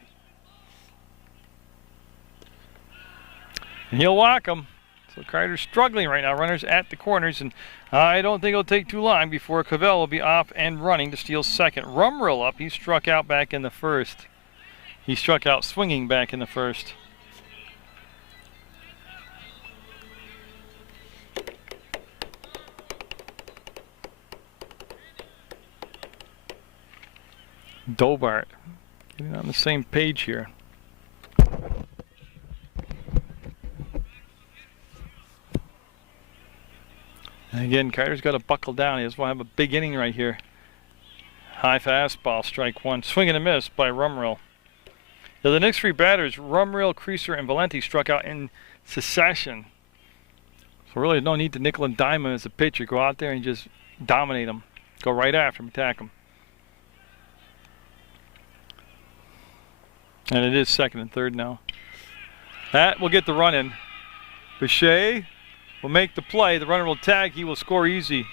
And he'll walk him. So Carter's struggling right now. Runners at the corners, and I don't think it'll take too long before Cavell will be off and running to steal second. Rumrill up. He struck out back in the first. He struck out swinging back in the first. Dobart getting on the same page here. And again, Carter's got to buckle down. He doesn't want to have a big inning right here. High fastball, strike 1. Swing and a miss by Rumrill. Now the next 3 batters, Rumrill, Creaser, and Valenti, struck out in succession. So really no need to nickel and dime him as a pitcher. Go out there and just dominate him. Go right after him, attack him. And it is second and third now. That will get the run in. Bichet will make the play. The runner will tag. He will score easy.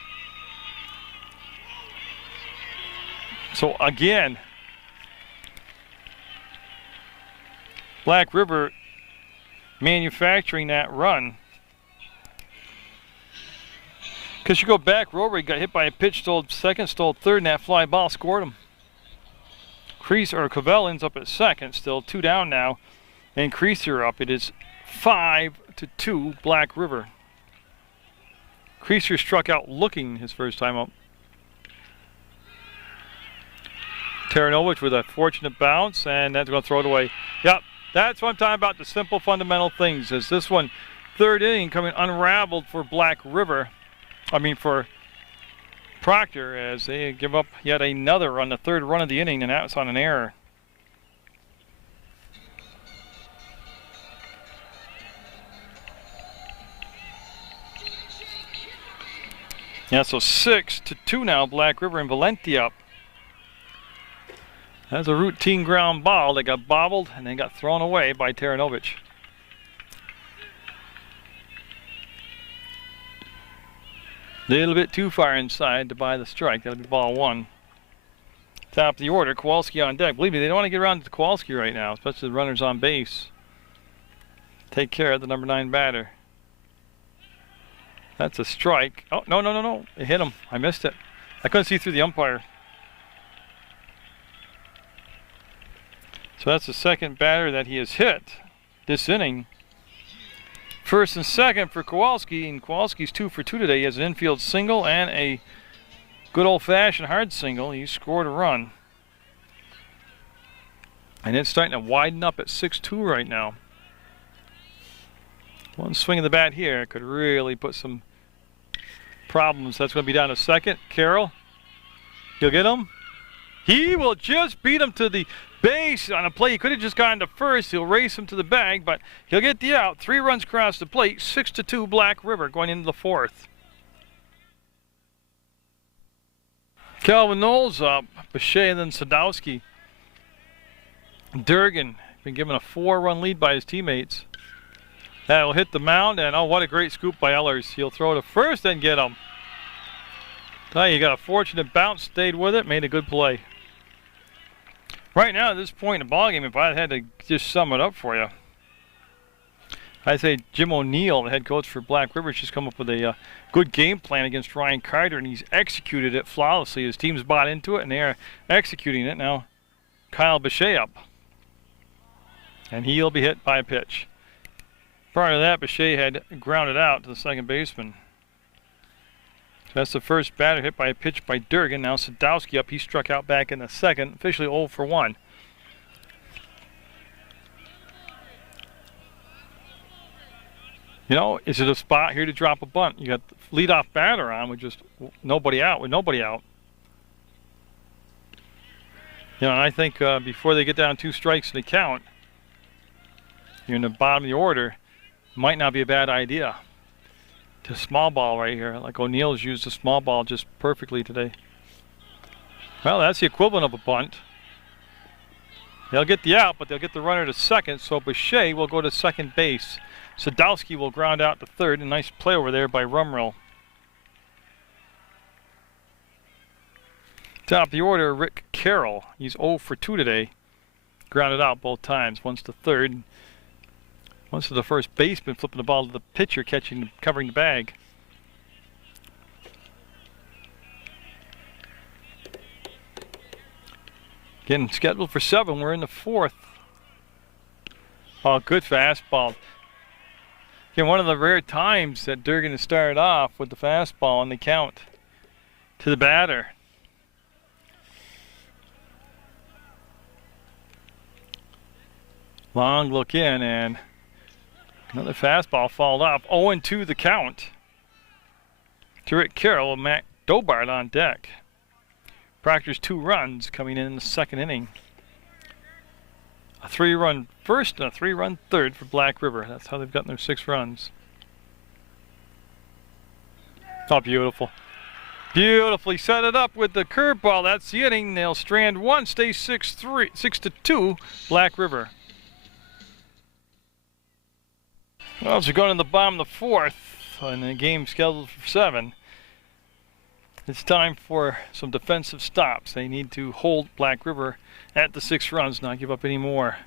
So again, Black River manufacturing that run. Because you go back, Rohrig got hit by a pitch, stole second, stole third, and that fly ball scored him. Creaser or Cavell ends up at second, still 2 down now, and Creaser up. It is 5-2 Black River. Creaser struck out looking his first time up. Taranovich with a fortunate bounce, and that's going to throw it away. Yep, that's what I'm talking about, the simple fundamental things. As this one, third inning coming unraveled for Black River. For Proctor, as they give up yet another on the third run of the inning, and that was on an error. Yeah, so 6-2 now, Black River and Valenti up. That's a routine ground ball that got bobbled and then got thrown away by Taranovich. Little bit too far inside to buy the strike. That'll be ball one. Top of the order, Kowalski on deck. Believe me, they don't want to get around to Kowalski right now, especially the runners on base. Take care of the number 9 batter. That's a strike. Oh, no. It hit him. I missed it. I couldn't see through the umpire. So that's the second batter that he has hit this inning. First and second for Kowalski, and Kowalski's 2 for 2 today. He has an infield single and a good old-fashioned hard single. He scored a run. And it's starting to widen up at 6-2 right now. One swing of the bat here could really put some problems. That's going to be down to second. Carroll, he'll get him. He will just beat him to the base on a play. He could have just gotten to first. He'll race him to the bag, but he'll get the out. 3 runs across the plate. 6-2 Black River going into the fourth. Calvin Knowles up. Bechet and then Sadowski. Durgan been given a 4-run lead by his teammates. That'll hit the mound, and oh, what a great scoop by Ellers. He'll throw to first and get him. Tell you, got a fortunate bounce, stayed with it, made a good play. Right now, at this point in the ballgame, if I had to just sum it up for you, I'd say Jim O'Neill, the head coach for Black River, just come up with a good game plan against Ryan Carter, and he's executed it flawlessly. His team's bought into it, and they are executing it now. Kyle Bechet up, and he'll be hit by a pitch. Prior to that, Bechet had grounded out to the second baseman. So that's the first batter hit by a pitch by Durgan. Now Sadowski up. He struck out back in the second. Officially 0 for 1. You know, is it a spot here to drop a bunt? You got the leadoff batter on with just nobody out. You know, and I think before they get down 2 strikes in the count, you're in the bottom of the order, might not be a bad idea. To small ball right here, like O'Neill's used the small ball just perfectly today. Well, that's the equivalent of a bunt. They'll get the out, but they'll get the runner to second, so Bechet will go to second base. Sadowski will ground out to third. A nice play over there by Rumrill. Top of the order, Rick Carroll. He's 0 for 2 today. Grounded out both times, once to third. Once to the first baseman, flipping the ball to the pitcher, covering the bag. Again, scheduled for 7. We're in the 4th. Oh, good fastball. Again, one of the rare times that Durgan has started off with the fastball on the count to the batter. Long look in, and another fastball fouled off. 0-2 the count to Rick Carroll and Matt Dobart on deck. Proctor's 2 runs coming in the second inning. A 3-run first and a 3-run third for Black River. That's how they've gotten their 6 runs. Oh, beautiful. Beautifully set it up with the curveball. That's the inning. They'll strand 1, stay 6-2, Black River. Well, as we're going to the bottom of the 4th, and the game scheduled for 7, it's time for some defensive stops. They need to hold Black River at the 6 runs, not give up any more.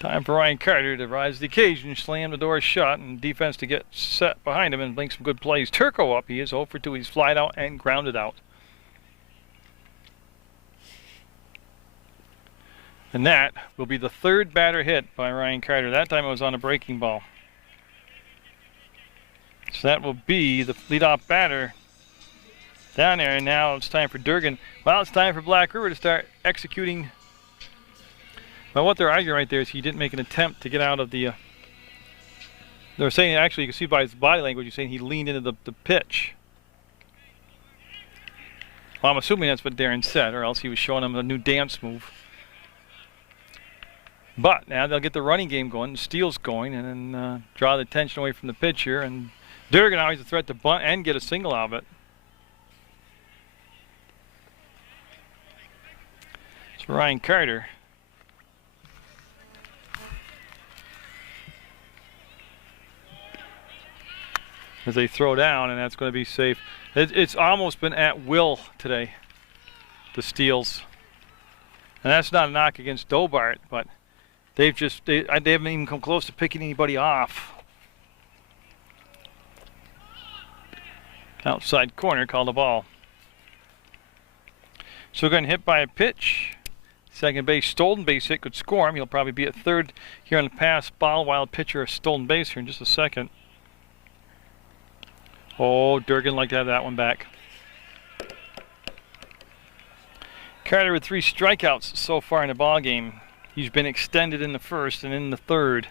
Time for Ryan Carter to rise to the occasion, slam the door shut, and defense to get set behind him and make some good plays. Turco up. He is 0 for 2. He's flied out and grounded out. And that will be the 3rd batter hit by Ryan Carter. That time it was on a breaking ball. So that will be the leadoff batter down there, and now it's time for Durgan. Well, it's time for Black River to start executing. Well, what they're arguing right there is he didn't make an attempt to get out of the. They're saying, actually, you can see by his body language, he's saying he leaned into the pitch. Well, I'm assuming that's what Darren said, or else he was showing him a new dance move. But now they'll get the running game going, the steals going, and then draw the attention away from the pitcher. And Durgan always a threat to bunt and get a single out of it. It's Ryan Carter. As they throw down, and that's going to be safe. It's almost been at will today, the steals. And that's not a knock against Dobart, but they haven't even come close to picking anybody off. Outside corner, called a ball. So we're going to hit by a pitch. Second base, stolen base hit could score him. He'll probably be at third here on the pass. Ball, wild pitcher, a stolen base here in just a second. Oh, Durgan like to have that one back. Carter with 3 strikeouts so far in the ball game. He's been extended in the first and in the third.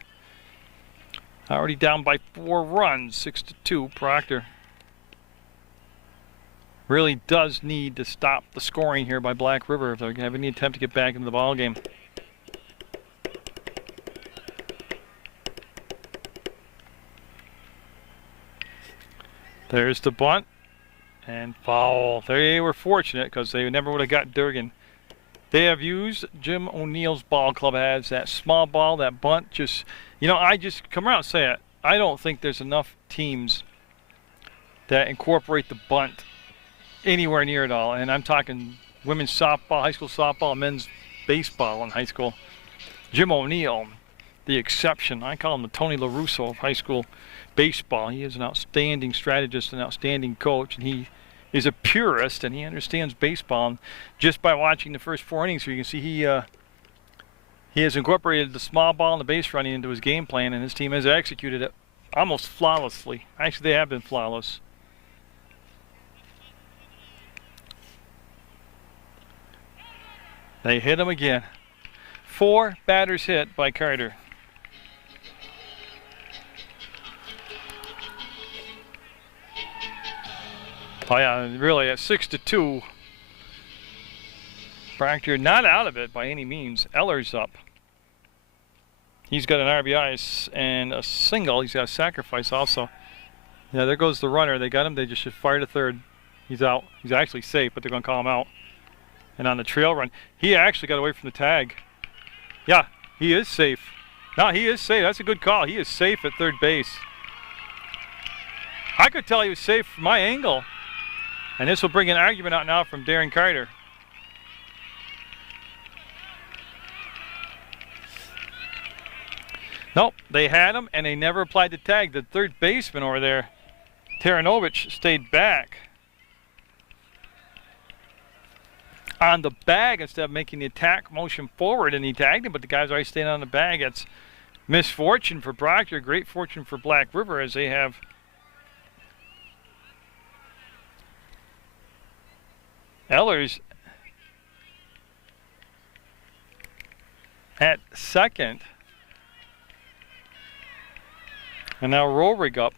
Already down by 4 runs, 6-2. Proctor really does need to stop the scoring here by Black River if they're going to have any attempt to get back into the ball game. There's the bunt and foul. They were fortunate because they never would have got Durgan. They have used Jim O'Neill's ball club as that small ball, that bunt. Just, you know, I just come around and say it. I don't think there's enough teams that incorporate the bunt anywhere near it all. And I'm talking women's softball, high school softball, men's baseball in high school. Jim O'Neill, the exception. I call him the Tony La Russo of high school baseball. He is an outstanding strategist, an outstanding coach, and he is a purist, and he understands baseball. And just by watching the first 4 innings here, you can see he has incorporated the small ball and the base running into his game plan, and his team has executed it almost flawlessly. Actually, they have been flawless. They hit him again. 4 batters hit by Carter. Oh yeah, really at 6-2. Proctor not out of it by any means. Eller's up. He's got an RBI and a single. He's got a sacrifice also. Yeah, there goes the runner. They got him. They just should fire to third. He's out. He's actually safe, but they're going to call him out. And on the trail run, he actually got away from the tag. Yeah, he is safe. No, he is safe. That's a good call. He is safe at third base. I could tell he was safe from my angle. And this will bring an argument out now from Darren Carter. Nope, they had him and they never applied the tag. The third baseman over there, Taranovich, stayed back on the bag instead of making the attack motion forward, and he tagged him, but the guy's already staying on the bag. It's misfortune for Proctor, great fortune for Black River, as they have Ellers at second. And now Rohrig up.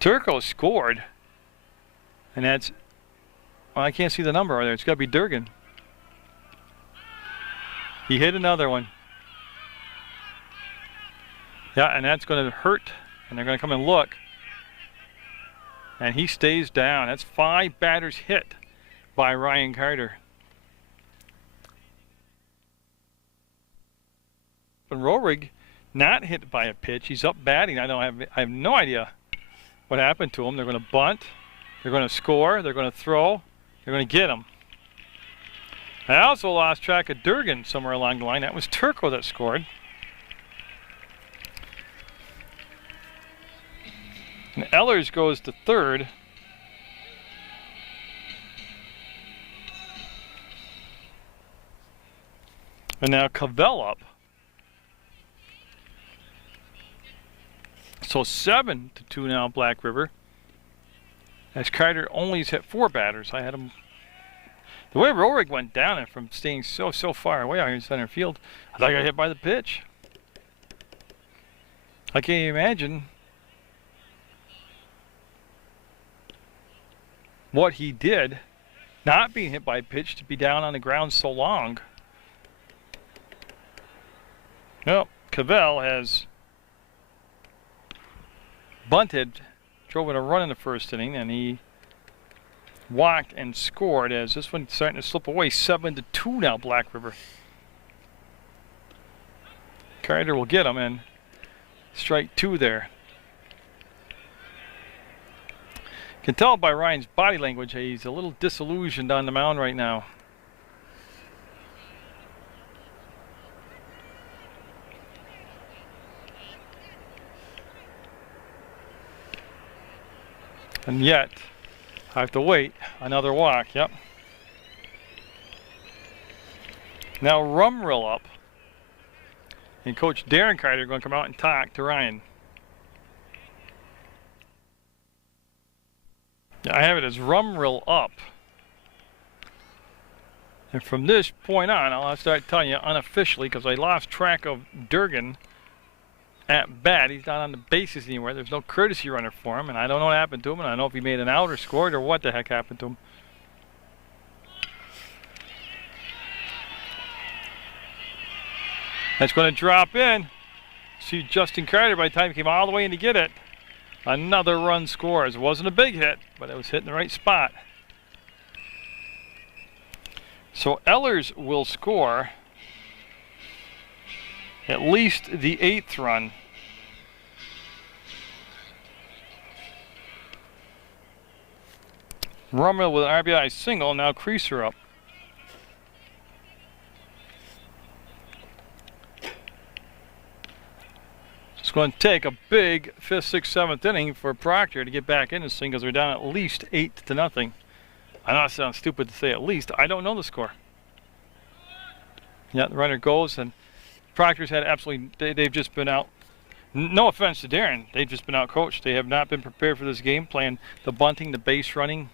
Turco scored. And that's, well, I can't see the number over there. It's got to be Durgan. He hit another one. Yeah, and that's going to hurt, and they're going to come and look. And he stays down. That's 5 batters hit by Ryan Carter. And Rohrig not hit by a pitch. He's up batting. I have no idea what happened to him. They're going to bunt. They're going to score. They're going to throw. They're going to get him. I also lost track of Durgan somewhere along the line. That was Turco that scored. And Ellers goes to third. And now Cavell up. So 7-2 now, Black River. As Carter only has hit 4 batters. I had him. The way Roehrig went down and from staying so far away out here in center field, I thought I got hit by the pitch. I can't imagine what he did, not being hit by a pitch, to be down on the ground so long. Well, Cavell has bunted, drove in a run in the first inning, and he walked and scored as this one's starting to slip away. 7-2 now, Black River. Carter will get him, and strike 2 there. Can tell by Ryan's body language he's a little disillusioned on the mound right now. And yet, I have to wait another walk. Yep. Now Rumrill up. And Coach Darren Carter are going to come out and talk to Ryan. I have it as Rumrill up. And from this point on, I'll start telling you unofficially, because I lost track of Durgan at bat. He's not on the bases anywhere. There's no courtesy runner for him, and I don't know what happened to him, and I don't know if he made an out or scored or what the heck happened to him. That's going to drop in. See Justin Carter, by the time he came all the way in to get it, another run scores. It wasn't a big hit, but it was hitting the right spot. So Ehlers will score at least the 8th run. Rumrill with an RBI single, now Creaser up. It's going to take a big 5th, 6th, 7th inning for Proctor to get back in this thing, because they're down at least 8-0. I know it sounds stupid to say at least. I don't know the score. Yeah, the runner goes, and Proctor's had absolutely, they've just been out. No offense to Darren, they've just been out coached. They have not been prepared for this game plan. The bunting, the base running.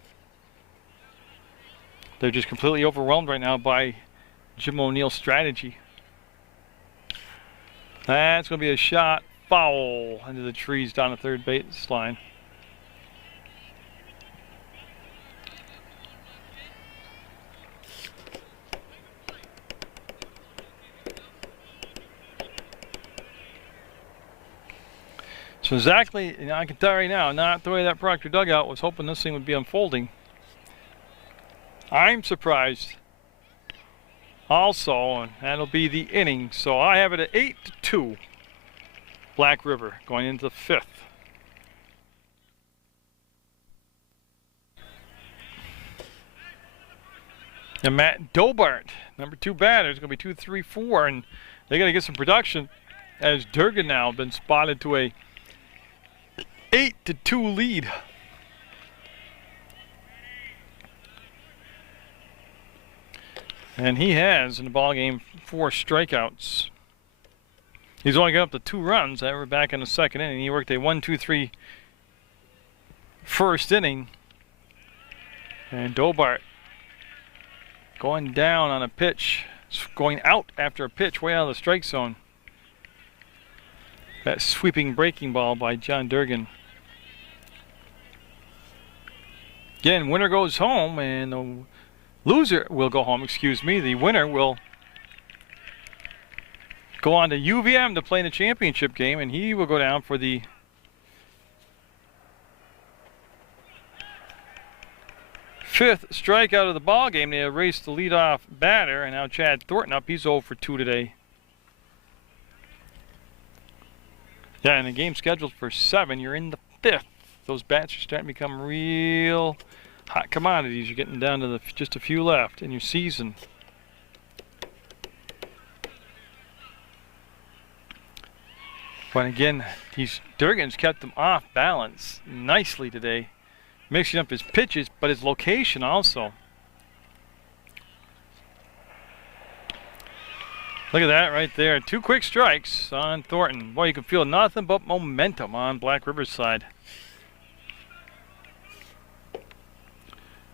They're just completely overwhelmed right now by Jim O'Neill's strategy. That's going to be a shot. Foul into the trees down the third baseline. So exactly, you know, I can tell right now, not the way that Proctor dugout was hoping this thing would be unfolding. I'm surprised also, and that'll be the inning. So I have it at 8-2. Black River going into the 5th. And Matt Dobart, number 2 batter, is going to be 2, 3, 4, and they got to get some production, as Durgan now been spotted to a 8-2 lead. And he has in the ball game 4 strikeouts. He's only got up to 2 runs. That we're back in the 2nd inning. He worked a 1-2-3 first inning. And Dobart going down on a pitch, going out after a pitch way out of the strike zone. That sweeping breaking ball by John Durgan. Again, winner goes home, and the loser will go home. Excuse me. The winner will go on to UVM to play in the championship game, and he will go down for the fifth strikeout of the ball game. They erased the leadoff batter, and now Chad Thornton up. He's 0 for 2 today. Yeah, and the game scheduled for 7. You're in the 5th. Those bats are starting to become real hot commodities. You're getting down to just a few left in your season. But again, Durgan's kept them off balance nicely today, mixing up his pitches, but his location also. Look at that right there. 2 quick strikes on Thornton. Boy, you can feel nothing but momentum on Black River's side.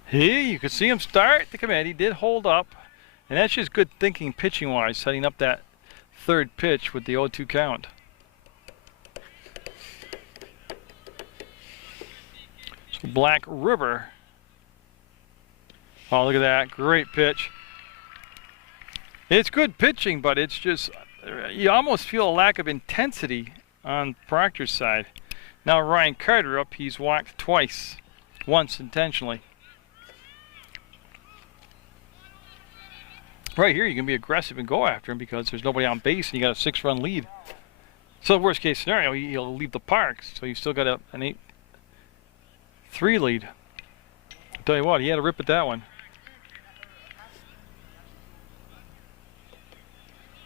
Here, you can see him start to commit. He did hold up. And that's just good thinking pitching-wise, setting up that third pitch with the 0-2 count. So Black River. Oh, look at that. Great pitch. It's good pitching, but it's just, you almost feel a lack of intensity on Proctor's side. Now Ryan Carter up, he's walked twice. Once intentionally. Right here, you can be aggressive and go after him because there's nobody on base and you got a 6-run lead. So worst case scenario, he'll leave the park. So you still got an 8-3 lead. I'll tell you what, he had a rip at that one.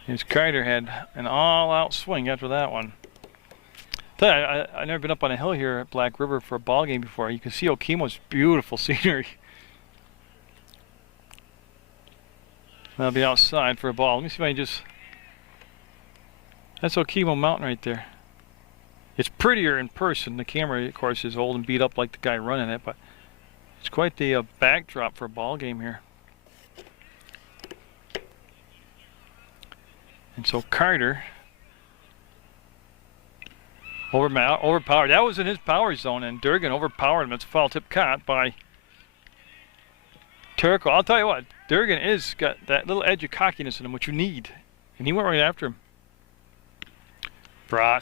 His Carter had an all-out swing after that one. Tell you, I've never been up on a hill here at Black River for a ball game before. You can see Okimo's beautiful scenery. That'll be outside for a ball. Let me see if I can just... That's Okimo Mountain right there. It's prettier in person. The camera, of course, is old and beat up like the guy running it, but it's quite the backdrop for a ball game here. And so Carter overpowered. That was in his power zone, and Durgan overpowered him. It's a foul tip caught by Turco. I'll tell you what, Durgan is got that little edge of cockiness in him, which you need. And he went right after him.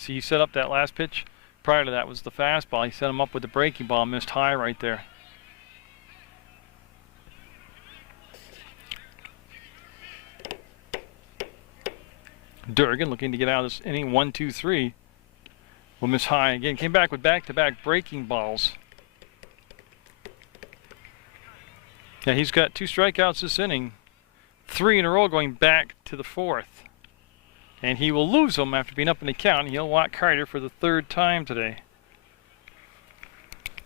He set up that last pitch. Prior to that was the fastball. He set him up with the breaking ball, missed high right there. Durgan looking to get out of this inning. 1-2-3. Will miss high again. Came back with back-to-back breaking balls. Yeah, he's got 2 strikeouts this inning. 3 in a row going back to the 4th. And he will lose them after being up in the count. He'll walk Carter for the 3rd time today.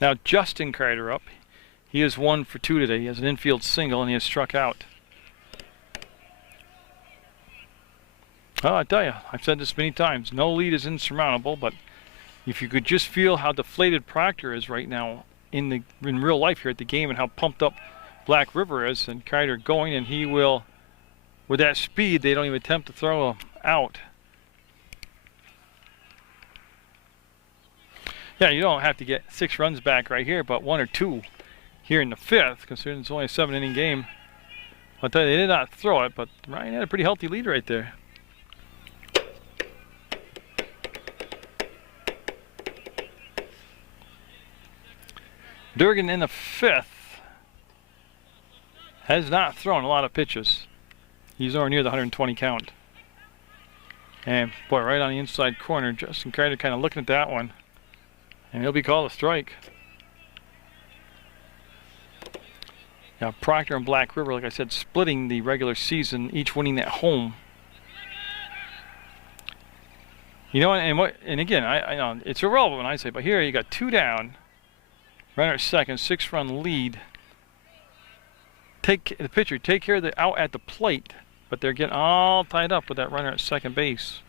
Now Justin Carter up. He is 1 for 2 today. He has an infield single and he has struck out. Oh, I tell you, I've said this many times. No lead is insurmountable, but if you could just feel how deflated Proctor is right now in real life here at the game and how pumped up Black River is, and Carter going, and he will, with that speed, they don't even attempt to throw him out. Yeah, you don't have to get 6 runs back right here, but 1 or 2 here in the 5th, considering it's only a 7-inning game. I'll tell you, they did not throw it, but Ryan had a pretty healthy lead right there. Durgan in the 5th has not thrown a lot of pitches. He's nowhere near the 120 count. And boy, right on the inside corner, Justin Carter kind of looking at that one. And he'll be called a strike. Now Proctor and Black River, like I said, splitting the regular season, each winning at home. You know, and again, I know it's irrelevant when I say, but here you got 2 down, runner at second, 6-run lead. The pitcher take care of the out at the plate, but they're getting all tied up with that runner at second base.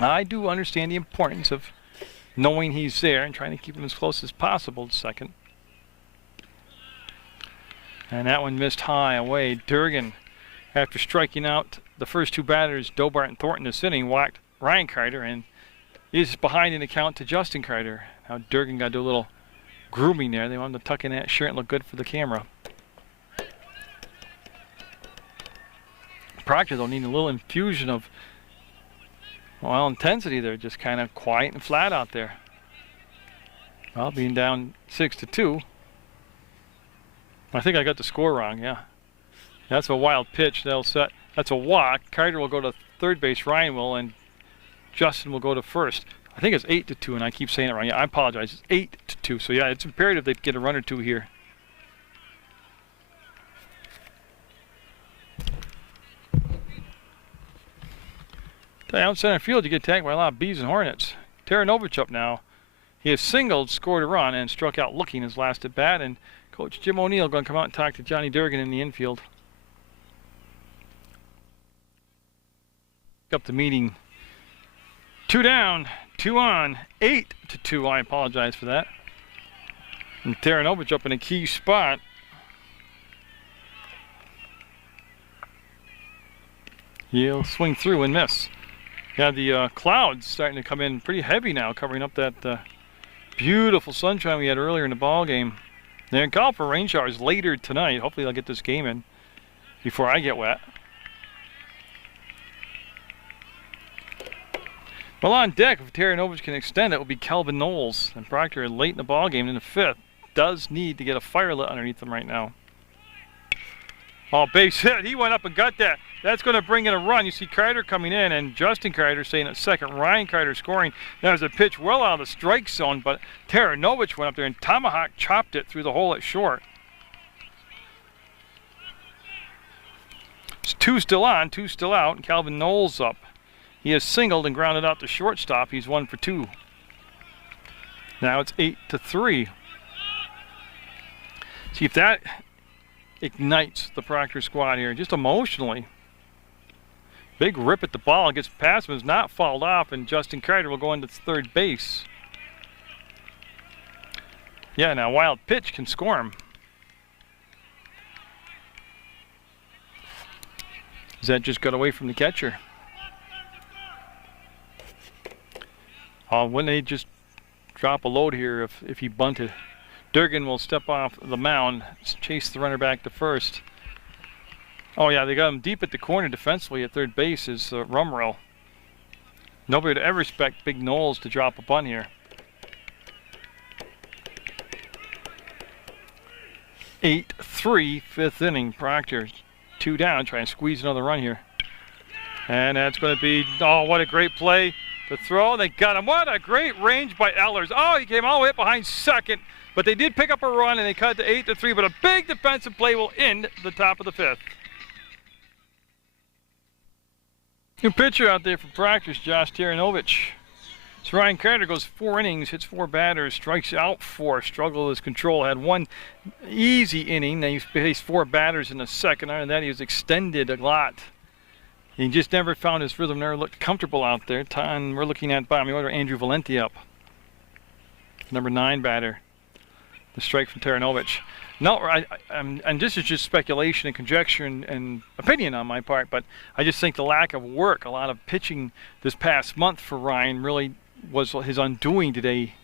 I do understand the importance of knowing he's there and trying to keep him as close as possible to second. And that one missed high away. Durgan, after striking out the first 2 batters, Dobart and Thornton this inning, whacked Ryan Carter and is behind in the count to Justin Carter. Now Durgan got to do a little grooming there. They want him to tuck in that shirt and look good for the camera. Proctor, though, need a little infusion of, well, intensity there. Just kind of quiet and flat out there. Well, being down 6-2. I think I got the score wrong, yeah. That's a wild pitch. They'll set. That's a walk. Carter will go to third base, Ryan will, and Justin will go to first. I think it's 8-2, and I keep saying it wrong. Yeah, I apologize. It's 8-2. So yeah, it's imperative they get a run or 2 here. Down center field, you get tagged by a lot of bees and hornets. Taranovich up now. He has singled, scored a run, and struck out looking his last at bat. And Coach Jim O'Neill going to come out and talk to Johnny Durgan in the infield. up the meeting. 2 down, 2 on, 8-2. I apologize for that. And Taranovich up in a key spot. He'll swing through and miss. Yeah, the clouds starting to come in pretty heavy now, covering up that beautiful sunshine we had earlier in the ball game. They're called for rain showers later tonight. Hopefully they'll get this game in before I get wet. Well, on deck, if Taranovich can extend it, will be Kelvin Knowles. And Proctor, late in the ball game in the 5th, does need to get a fire lit underneath him right now. Oh, base hit. He went up and got that. That's going to bring in a run. You see Carter coming in, and Justin Carter staying at second. Ryan Carter scoring. That was a pitch well out of the strike zone, but Taranovich went up there and tomahawk chopped it through the hole at short. It's 2 still on, 2 still out, and Calvin Knowles up. He has singled and grounded out to shortstop. He's 1 for 2. Now it's 8-3. See if that ignites the Proctor squad here, just emotionally. Big rip at the ball, gets past him, is not fouled off, and Justin Carter will go into third base. Yeah, now wild pitch can score him. That just got away from the catcher. Wouldn't they just drop a load here if he bunted? Durgan will step off the mound, chase the runner back to first. Oh yeah, they got him deep at the corner defensively at third base is Rumrell. Nobody would ever expect Big Knowles to drop a bunt here. 8-3, 5th inning. Proctor 2 down, trying to squeeze another run here. And that's going to be, oh, what a great play. The throw, they got him. What a great range by Ehlers. Oh, he came all the way up behind second. But they did pick up a run, and they cut it to 8-3. But a big defensive play will end the top of the 5th. New pitcher out there for Proctor's Josh Taranovich. So Ryan Carter goes 4 innings, hits 4 batters, strikes out 4, struggled with his control. Had 1 easy inning. Then he faced 4 batters in the second. Other than that, he was extended a lot. He just never found his rhythm, never looked comfortable out there. We're looking at bottom of the order, Andrew Valenti up. Number 9 batter. The strike from Taranovich. No, and this is just speculation and conjecture and opinion on my part, but I just think the lack of work, a lot of pitching this past month for Ryan really was his undoing today.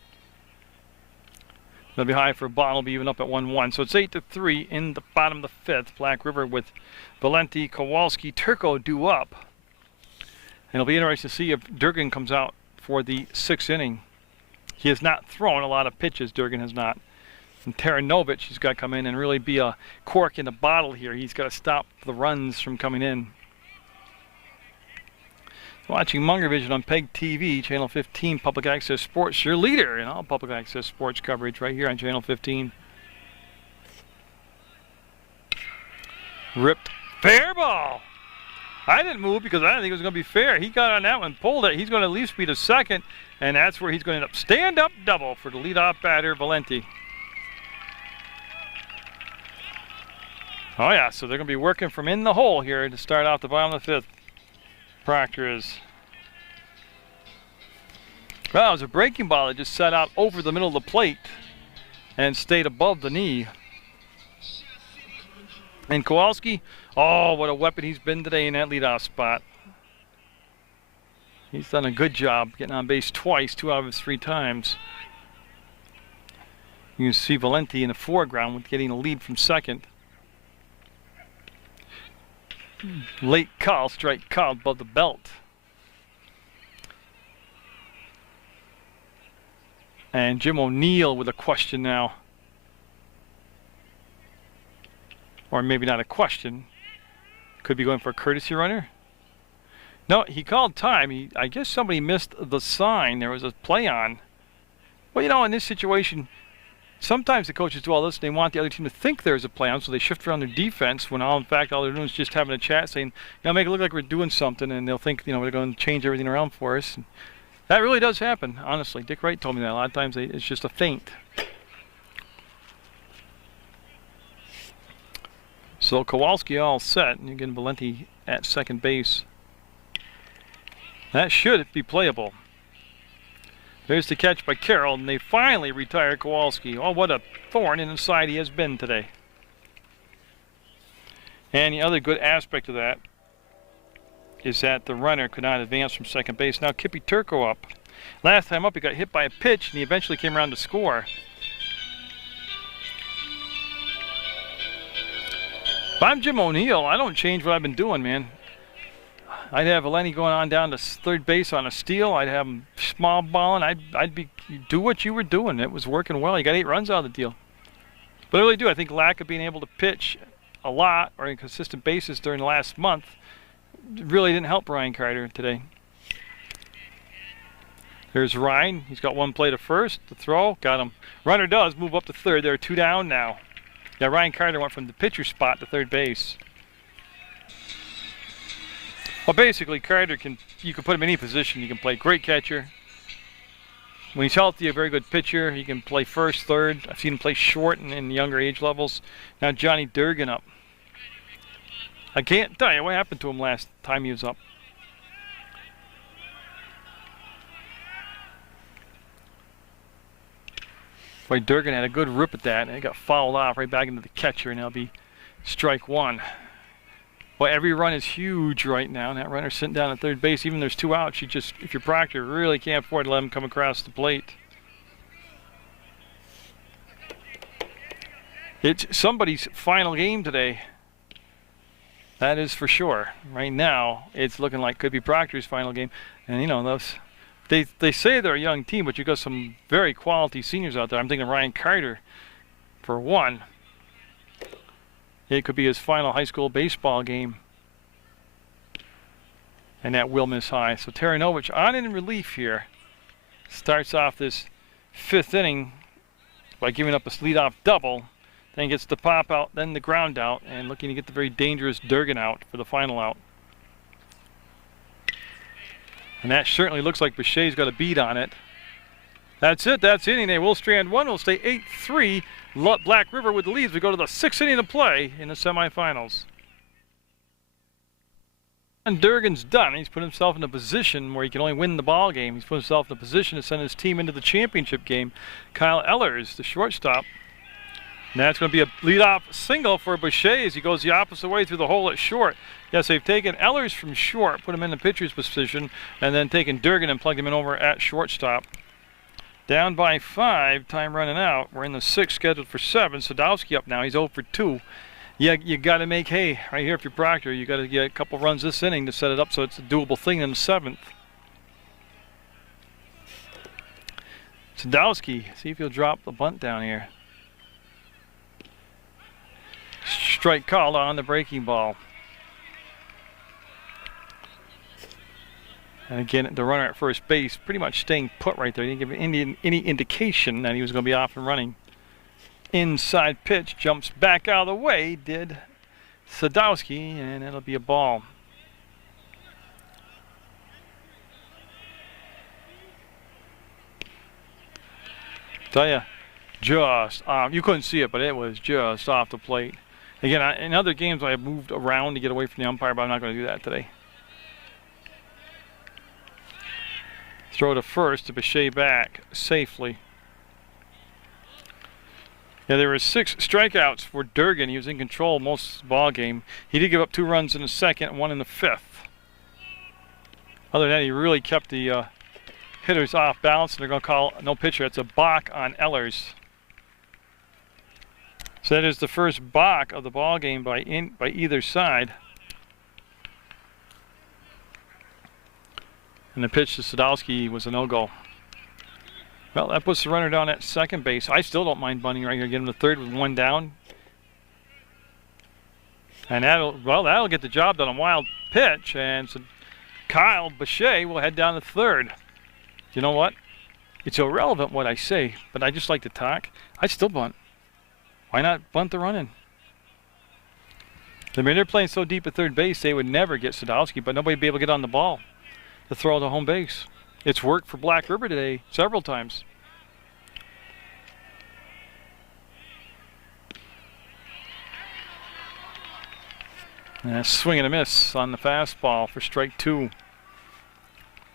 They'll be high for a ball, will be even up at 1-1. So it's 8-3 in the bottom of the 5th. Black River with Valenti, Kowalski, Turco due up. And it'll be interesting to see if Durgan comes out for the 6th inning. He has not thrown a lot of pitches, Durgan has not. And Taranovich has got to come in and really be a cork in the bottle here. He's got to stop the runs from coming in. Watching Munger Vision on PEGTV, Channel 15, Public Access Sports, your leader in all public access sports coverage right here on Channel 15. Ripped fair ball. I didn't move because I didn't think it was going to be fair. He got on that one, pulled it. He's going to at least be the second, and that's where he's going to end up. Stand-up double for the leadoff batter, Valenti. Oh yeah, so they're going to be working from in the hole here to start off the bottom of the 5th. Proctor is. Well, it was a breaking ball that just set out over the middle of the plate and stayed above the knee. And Kowalski, oh, what a weapon he's been today in that leadoff spot. He's done a good job getting on base twice, 2 out of his 3 times. You can see Valenti in the foreground with getting a lead from second. Late call, strike called above the belt. And Jim O'Neill with a question now. Or maybe not a question. Could be going for a courtesy runner. No, he called time. I guess somebody missed the sign. There was a play on. Well, you know, in this situation, sometimes the coaches do all this and they want the other team to think there's a play on, so they shift around their defense when in fact all they're doing is just having a chat saying, you know, make it look like we're doing something, and they'll think, you know, they're going to change everything around for us. And that really does happen, honestly. Dick Wright told me that. A lot of times it's just a feint. So Kowalski all set, and again Valenti at second base. That should be playable. There's the catch by Carroll, and they finally retire Kowalski. Oh, what a thorn in the side he has been today. And the other good aspect of that is that the runner could not advance from second base. Now Kippy Turco up. Last time up, he got hit by a pitch, and he eventually came around to score. If I'm Jim O'Neill, I don't change what I've been doing, man. I'd have Lenny going on down to third base on a steal. I'd have him small balling. I'd be do what you were doing. It was working well. You got 8 runs out of the deal. But I really do. I think lack of being able to pitch a lot or in consistent basis during the last month really didn't help Ryan Carter today. There's Ryan. He's got one play to first. The throw. Got him. Runner does move up to third. There are 2 down now. Yeah, Ryan Carter went from the pitcher spot to third base. Well, basically, Carter you can put him in any position. He can play great catcher. When he's healthy, a very good pitcher. He can play first, third. I've seen him play short in younger age levels. Now Johnny Durgan up. I can't tell you what happened to him last time he was up. Boy, Durgan had a good rip at that, and it got fouled off right back into the catcher, and that'll be strike 1. Well, every run is huge right now, and that runner's sitting down at third base. Even there's 2 outs, if you're Proctor, really can't afford to let him come across the plate. It's somebody's final game today. That is for sure. Right now, it's looking like could be Proctor's final game. And you know, they say they're a young team, but you got some very quality seniors out there. I'm thinking Ryan Carter, for one. It could be his final high school baseball game. And that will miss high. So Taranovich on in relief here. Starts off this 5th inning by giving up a leadoff double. Then gets the pop out, then the ground out, and looking to get the very dangerous Durgan out for the final out. And that certainly looks like Bichet's got a beat on it. That's it. That's the inning. They will strand 1. Will stay 8-3. Black River with the leads. We go to the 6th inning of play in the semifinals. And Durgan's done. He's put himself in a position where he can only win the ball game. He's put himself in a position to send his team into the championship game. Kyle Ehlers, the shortstop. And that's going to be a leadoff single for Bichet as he goes the opposite way through the hole at short. Yes, they've taken Ehlers from short, put him in the pitcher's position, and then taken Durgan and plugged him in over at shortstop. Down by 5, time running out. We're in the 6th, scheduled for 7. Sadowski up now. He's 0 for 2. Yeah, you got to make hay right here if you're Proctor. You got to get a couple runs this inning to set it up so it's a doable thing in the 7th. Sadowski, see if he'll drop the bunt down here. Strike called on the breaking ball. And again, the runner at first base pretty much staying put right there. He didn't give any indication that he was going to be off and running. Inside pitch, jumps back out of the way, did Sadowski, and it'll be a ball. Tell you, just you couldn't see it, but it was just off the plate. Again, in other games I have moved around to get away from the umpire, but I'm not going to do that today. Throw to first to Bichet back safely. Yeah, there were 6 strikeouts for Durgan. He was in control most of the ball game. He did give up 2 runs in the 2nd and 1 in the 5th. Other than that, he really kept the hitters off balance, and they're going to call no pitcher. It's a balk on Ehlers. So that is the first balk of the ball game by either side. And the pitch to Sadowski was a no-go. Well, that puts the runner down at second base. I still don't mind bunting right here. Get him to third with 1 down. And that'll get the job done. A wild pitch. And so Kyle Bichet will head down to third. You know what? It's irrelevant what I say, but I just like to talk. I still bunt. Why not bunt the run in? I mean, they're playing so deep at third base, they would never get Sadowski, but nobody would be able to get on the ball to throw to home base. It's worked for Black River today several times. And a swing and a miss on the fastball for strike 2.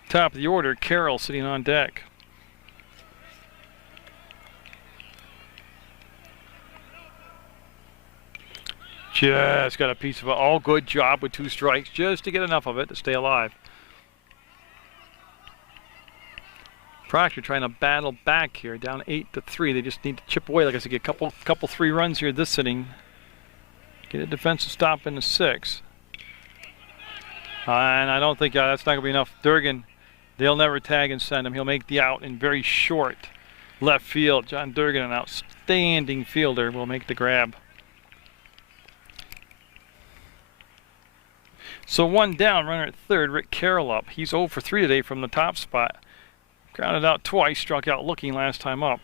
Top of the order, Carroll sitting on deck. Just got a piece of it. All good job with 2 strikes, just to get enough of it to stay alive. Proctor trying to battle back here, down 8-3. They just need to chip away. Like I said, get a couple 3 runs here this inning. Get a defensive stop in the 6th. And I don't think that's not going to be enough. Durgan, they'll never tag and send him. He'll make the out in very short left field. John Durgan, an outstanding fielder, will make the grab. So 1 down, runner at third, Rick Carroll up. He's 0 for 3 today from the top spot. Grounded out twice, struck out looking last time up.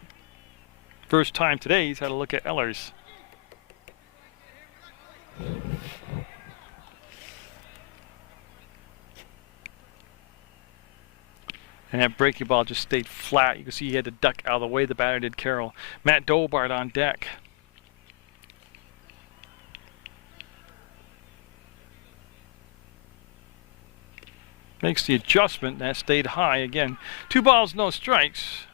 First time today he's had a look at Ehlers. And that breaking ball just stayed flat. You can see he had to duck out of the way the batter did, Carroll. Matt Dobart on deck. Makes the adjustment. That stayed high again. 2 balls, no strikes.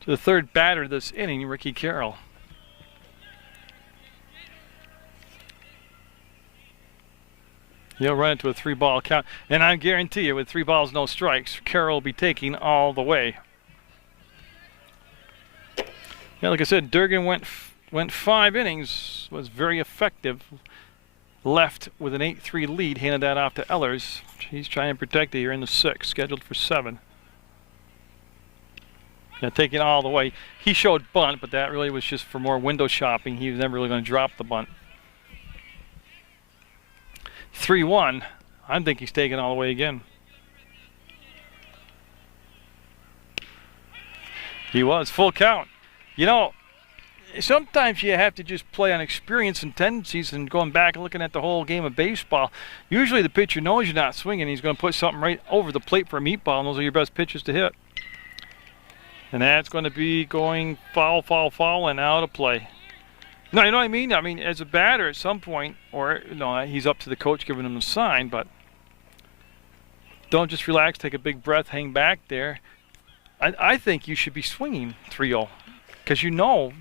To the third batter this inning, Ricky Carroll. He'll run into a 3-ball count. And I guarantee you, with 3 balls, no strikes, Carroll will be taking all the way. Yeah, like I said, Durgan went 5 innings, was very effective. Left with an 8-3 lead, handed that off to Ehlers. He's trying to protect it here in the 6th, scheduled for 7. Yeah, taking it all the way. He showed bunt, but that really was just for more window shopping. He was never really going to drop the bunt. 3-1. I think he's taking all the way again. He was full count. You know, sometimes you have to just play on experience and tendencies, and going back and looking at the whole game of baseball. Usually the pitcher knows you're not swinging. He's going to put something right over the plate for a meatball, and those are your best pitches to hit. And that's going to be going foul, foul, foul, and out of play. No, you know what I mean? I mean, as a batter at some point, or he's up to the coach giving him a sign, but don't just relax, take a big breath, hang back there. I think you should be swinging 3-0, because you know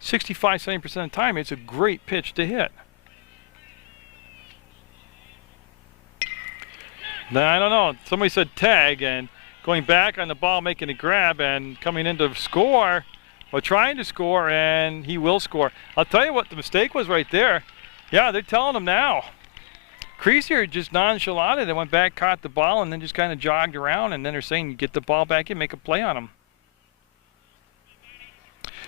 65-70% of the time it's a great pitch to hit. Now, I don't know. Somebody said tag, and going back on the ball, making a grab, and coming in to score, or trying to score, and he will score. I'll tell you what the mistake was right there. Yeah, they're telling him now. Creasier just nonchalanted and went back, caught the ball, and then just kind of jogged around, and then they're saying you get the ball back in, make a play on him.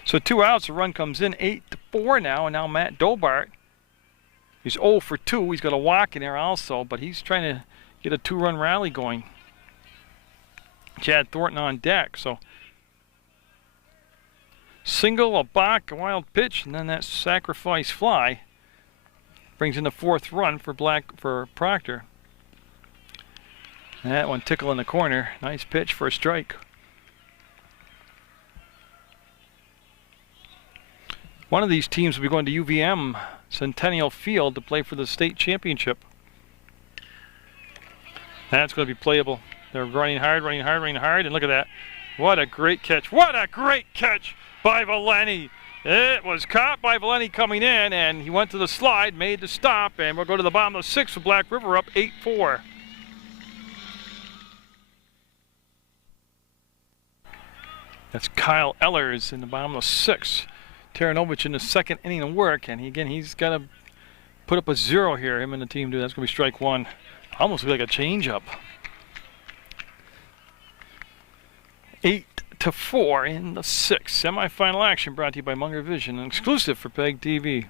So 2 outs, the run comes in, 8-4 now, and now Matt Dobart, he's 0 for 2. He's got a walk in there also, but he's trying to get a 2-run rally going. Chad Thornton on deck, so single, a balk, a wild pitch, and then that sacrifice fly brings in the 4th run for Proctor. And that one tickle in the corner. Nice pitch for a strike. One of these teams will be going to UVM Centennial Field to play for the state championship. That's going to be playable. They're running hard, and look at that. What a great catch. What a great catch by Valeni. It was caught by Valeni coming in, and he went to the slide, made the stop, and we'll go to the bottom of the 6th with Black River up 8-4. That's Kyle Ehlers in the bottom of the 6th. Taranovich in the 2nd inning of work, and he's got to put up a 0 here. Him and the team do. That's going to be strike 1. Almost like a changeup. 8-4 in the 6th. Semifinal action brought to you by Munger Vision, an exclusive for PEGTV.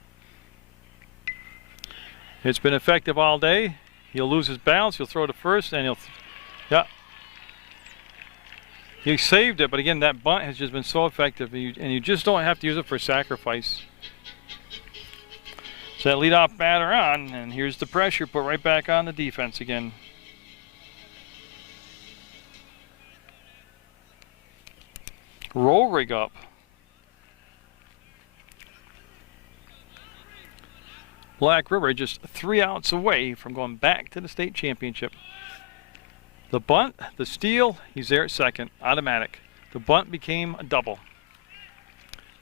It's been effective all day. He'll lose his balance. He'll throw to first, and he saved it, but again, that bunt has just been so effective, and you just don't have to use it for sacrifice. So that leadoff batter on, and here's the pressure put right back on the defense again. Roll rig up. Black River just 3 outs away from going back to the state championship. The bunt, the steal, he's there at second, automatic. The bunt became a double.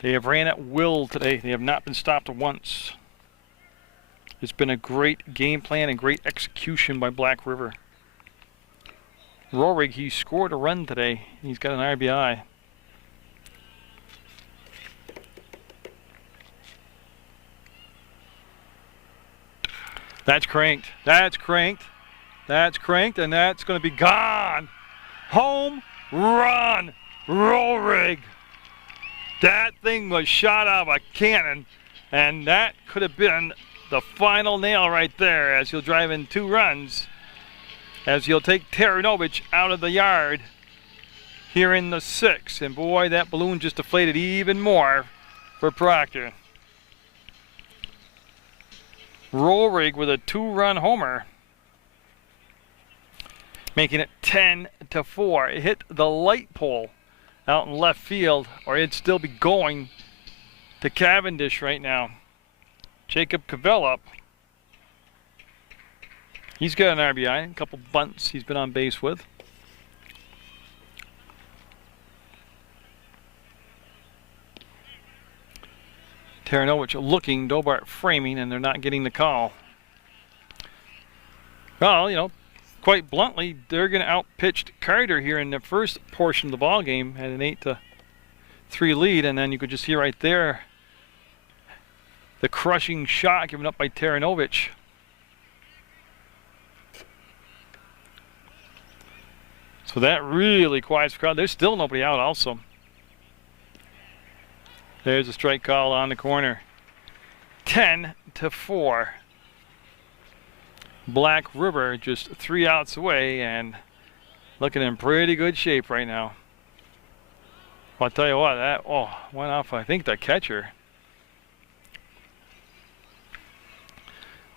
They have ran at will today. They have not been stopped once. It's been a great game plan and great execution by Black River. Rohrig, he scored a run today. He's got an RBI. That's cranked. That's cranked. That's cranked, and that's going to be gone. Home run, Rohrig. That thing was shot out of a cannon, and that could have been the final nail right there, as he'll drive in 2 runs, as he'll take Taranovich out of the yard here in the 6th. And boy, that balloon just deflated even more for Proctor. Rohrig with a 2-run homer, making it 10-4. It hit the light pole out in left field, or it'd still be going to Cavendish right now. Jacob Cavell up. He's got an RBI, a couple bunts he's been on base with. Taranovich looking, Dobart framing, and they're not getting the call. Well, you know, quite bluntly, they're going to outpitch Carter here in the first portion of the ball game, had an 8-3 lead, and then you could just hear right there the crushing shot given up by Taranovich. So that really quiets the crowd. There's still nobody out also. There's a strike call on the corner. 10-4. Black River just 3 outs away and looking in pretty good shape right now. Well, I'll tell you what, that went off, I think, the catcher.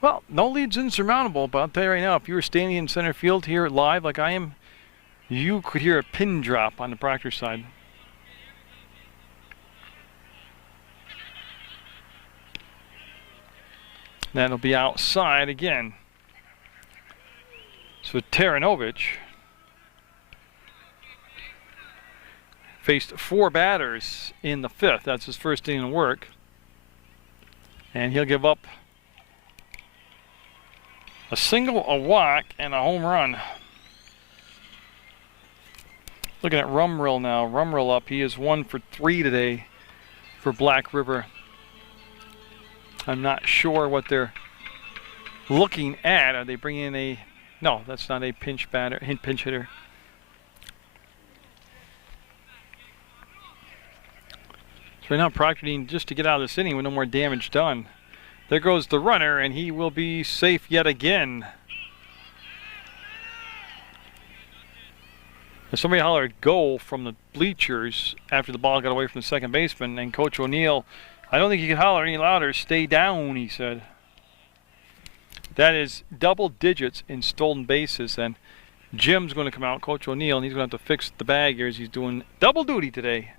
Well, no lead's insurmountable, but I'll tell you right now, if you were standing in center field here live like I am, you could hear a pin drop on the Proctor side. That'll be outside again. So Taranovich faced 4 batters in the 5th. That's his first inning of work. And he'll give up a single, a walk, and a home run. Looking at Rumrill now. Rumrill up. He is 1 for 3 today for Black River. I'm not sure what they're looking at. Are they bringing in a... No, that's not a pinch hitter. So right now Proctor needing just to get out of this inning with no more damage done. There goes the runner, and he will be safe yet again. Somebody hollered "go" from the bleachers after the ball got away from the second baseman, and Coach O'Neill, I don't think he can holler any louder. "Stay down," he said. That is double digits in stolen bases, and Jim's going to come out, Coach O'Neill, and he's going to have to fix the bag here as he's doing double duty today.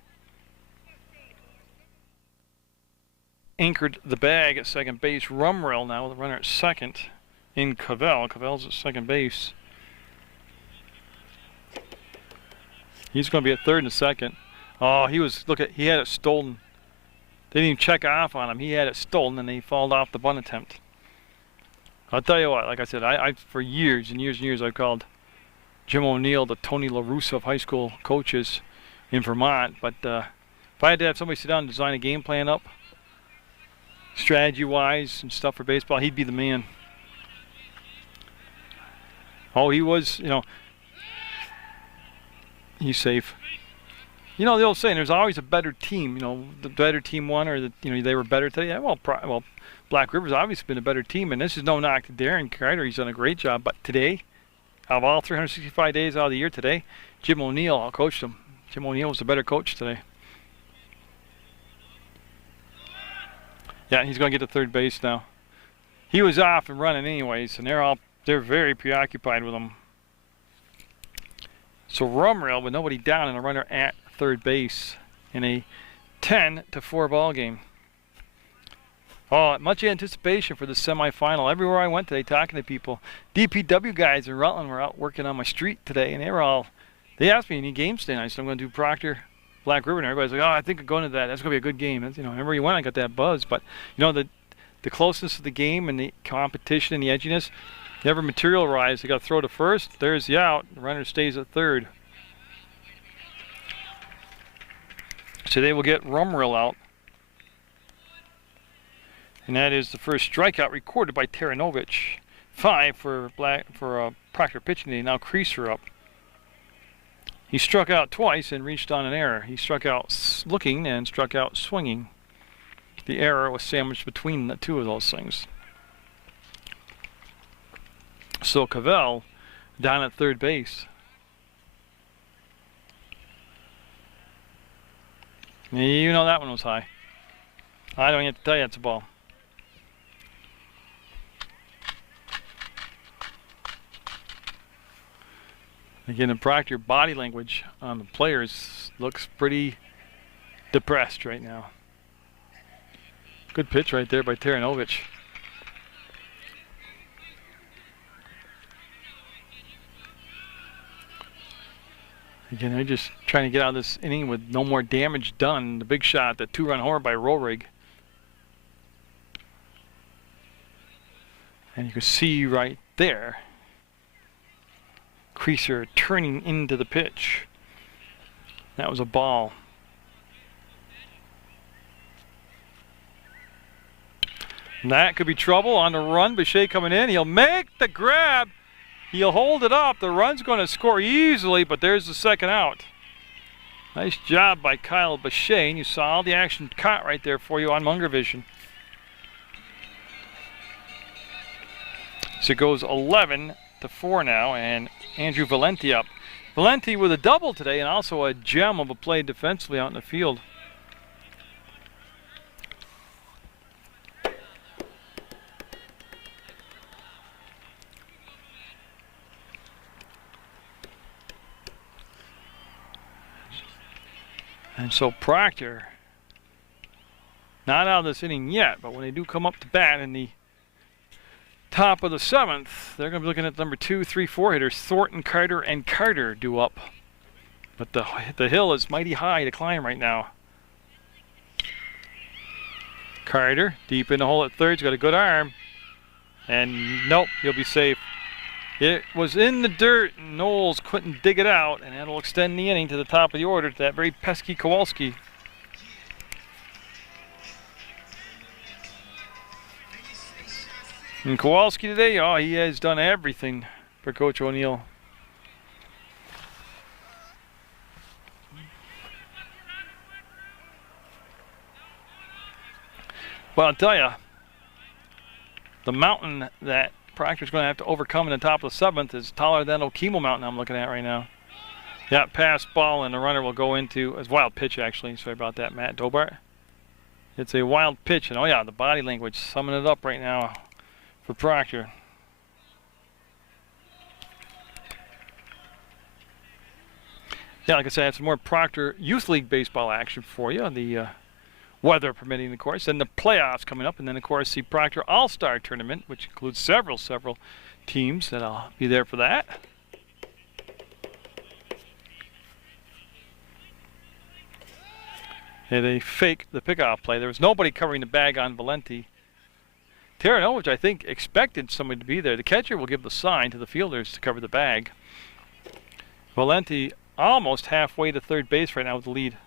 Anchored the bag at second base. Rumrill now with a runner at second in Cavell. Cavell's at second base. He's going to be at third and second. Oh, he had it stolen. They didn't even check off on him. He had it stolen, and he fouled off the bunt attempt. I'll tell you what, like I said, I for years and years and years I've called Jim O'Neill the Tony La Russa of high school coaches in Vermont. But if I had to have somebody sit down and design a game plan up, strategy-wise and stuff for baseball, he'd be the man. Oh, he was, you know, he's safe. You know the old saying, there's always a better team. You know, the better team won, or they were better today. Yeah, well, Black River's obviously been a better team, and this is no knock to Darren Carter. He's done a great job. But today, out of all 365 days out of the year today, Jim O'Neill coached him. Jim O'Neill was the better coach today. Yeah, he's going to get to third base now. He was off and running anyways, and they're very preoccupied with him. So Rumrill with nobody down and a runner at third base in a 10-4 ball game. Oh, much anticipation for the semifinal. Everywhere I went today talking to people. DPW guys in Rutland were out working on my street today, and they asked me any games today. I said I'm going to do Proctor, Black River, and everybody's like, oh, I think I'm going to that. That's going to be a good game. That's, everywhere you went, I got that buzz. But, the closeness of the game and the competition and the edginess never materialized. They got to throw to first. There's the out. The runner stays at third. Today we'll get Rumrill out. And that is the first strikeout recorded by Taranovich. 5 for Proctor pitching today. Now Creaser up. He struck out twice and reached on an error. He struck out looking and struck out swinging. The error was sandwiched between the two of those things. So Cavell down at third base. You know that one was high. I don't have to tell you it's a ball. Again, in Proctor, body language on the players looks pretty depressed right now. Good pitch right there by Taranovich. Again, they're just trying to get out of this inning with no more damage done. The big shot, the 2-run homer by Rohrig. And you can see right there, Creaser turning into the pitch. That was a ball. And that could be trouble on the run. Bichet coming in. He'll make the grab. He'll hold it up. The run's going to score easily, but there's the second out. Nice job by Kyle Bichet. And you saw all the action caught right there for you on Munger Vision. So it goes 11-4 now, and Andrew Valenti up. Valenti with a double today and also a gem of a play defensively out in the field. And so Proctor, not out of this inning yet, but when they do come up to bat in the top of the 7th, they're going to be looking at number 2, 3, 4 hitters. Thornton, Carter, and Carter due up. But the hill is mighty high to climb right now. Carter, deep in the hole at third, he's got a good arm. And nope, he'll be safe. It was in the dirt, and Knowles couldn't dig it out, and that'll extend the inning to the top of the order to that very pesky Kowalski. And Kowalski today, oh, he has done everything for Coach O'Neill. Well, I'll tell you, the mountain that Proctor's going to have to overcome in the top of the 7th is taller than Okemo Mountain I'm looking at right now. Yeah, pass ball, and the runner will go into, it's a wild pitch actually, sorry about that, Matt Dobart. It's a wild pitch, and oh yeah, the body language summing it up right now for Proctor. Yeah, like I said, I have some more Proctor Youth League baseball action for you. The weather permitting, of course, and the playoffs coming up, and then of course the Proctor All-Star Tournament, which includes several teams, and I'll be there for that. And they fake the pickoff play. There was nobody covering the bag on Valenti. Taranovich, I think, expected somebody to be there. The catcher will give the sign to the fielders to cover the bag. Valenti almost halfway to third base right now with the lead.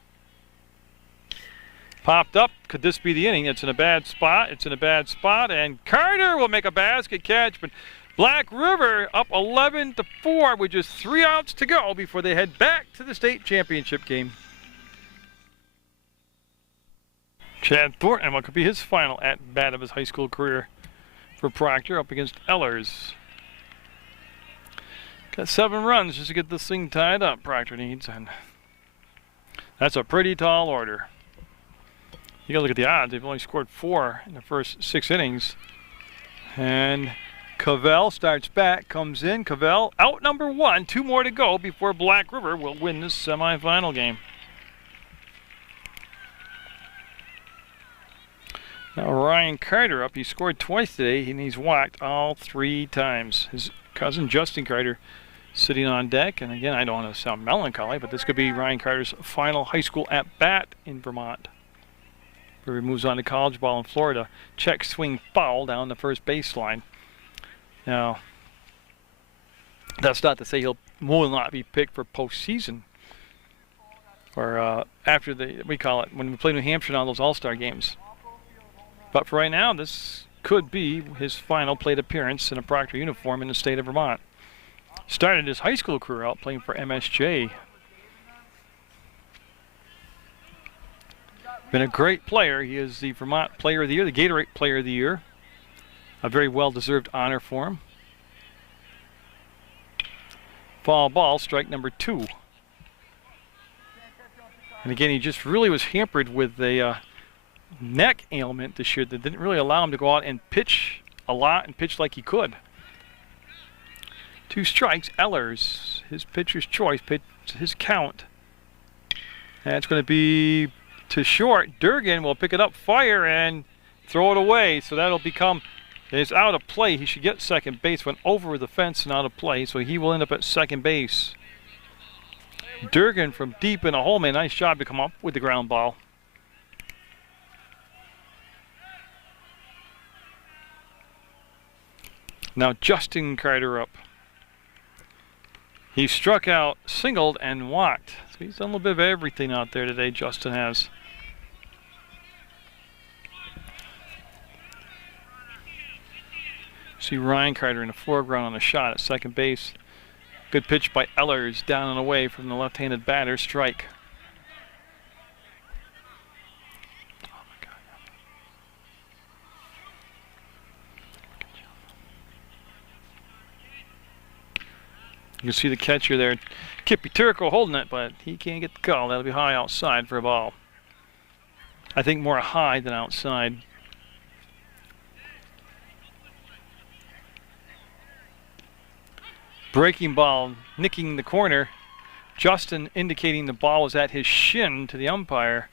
Popped up. Could this be the inning? It's in a bad spot. It's in a bad spot. And Carter will make a basket catch. But Black River up 11-4 with just 3 outs to go before they head back to the state championship game. Chad Thornton, what could be his final at-bat of his high school career for Proctor up against Ehlers. Got 7 runs just to get this thing tied up, Proctor needs. And that's a pretty tall order. You gotta look at the odds. They've only scored 4 in the first 6 innings. And Cavell starts back, comes in. Cavell out number 1. 2 more to go before Black River will win this semifinal game. Now Ryan Carter up. He scored twice today, and he's walked all 3 times. His cousin Justin Carter sitting on deck. And again, I don't want to sound melancholy, but this could be Ryan Carter's final high school at-bat in Vermont, where he moves on to college ball in Florida. Check swing foul down the first baseline. Now, that's not to say he'll will not be picked for postseason, or after we call it, when we play New Hampshire on those All-Star games. But for right now, this could be his final plate appearance in a Proctor uniform in the state of Vermont. Started his high school career out playing for MSJ. Been a great player. He is the Vermont Player of the Year, the Gatorade Player of the Year. A very well-deserved honor for him. Foul ball, strike number 2. And again, he just really was hampered with a neck ailment this year that didn't really allow him to go out and pitch a lot and pitch like he could. 2 strikes, Ehlers, his pitcher's choice, his count. That's going to be to short. Durgan will pick it up, fire, and throw it away. So that'll become, it's out of play. He should get second base. Went over the fence and out of play, so he will end up at second base. Durgan from deep in a hole, man, nice job to come up with the ground ball. Now Justin Carter up. He struck out, singled, and walked. So he's done a little bit of everything out there today, Justin has. See Ryan Carter in the foreground on a shot at second base. Good pitch by Ehlers, down and away from the left-handed batter, strike. You can see the catcher there, Kippy Turco, holding it, but he can't get the call. That'll be high outside for a ball. I think more high than outside. Breaking ball, nicking the corner. Justin indicating the ball was at his shin to the umpire.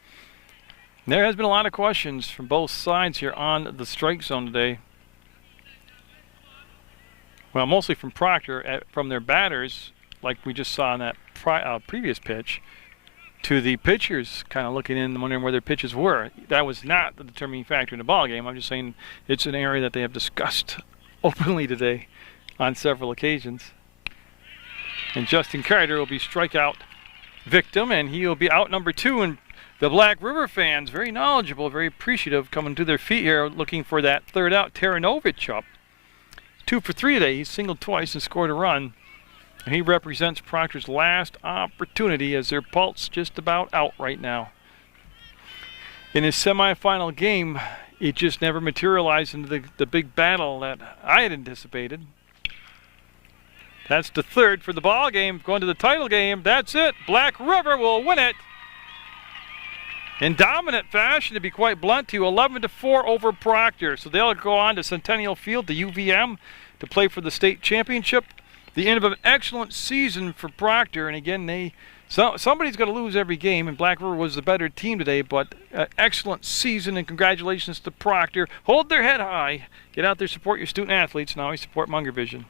There has been a lot of questions from both sides here on the strike zone today. Well, mostly from Proctor, from their batters, like we just saw in that previous pitch, to the pitchers kind of looking in and wondering where their pitches were. That was not the determining factor in the ball game. I'm just saying it's an area that they have discussed openly today on several occasions. And Justin Carter will be strikeout victim, and he will be out number 2. And the Black River fans, very knowledgeable, very appreciative, coming to their feet here, looking for that third out. Taranovich up. 2 for 3 today. He singled twice and scored a run. And he represents Proctor's last opportunity as their pulse just about out right now. In his semifinal game, it just never materialized into the big battle that I had anticipated. That's the third for the ball game. Going to the title game. That's it. Black River will win it in dominant fashion, to be quite blunt, to 11-4 over Proctor. So they'll go on to Centennial Field, to UVM, to play for the state championship. The end of an excellent season for Proctor. And again, somebody's got to lose every game, and Black River was the better team today, but excellent season, and congratulations to Proctor. Hold their head high. Get out there, support your student athletes, and always support Munger Vision.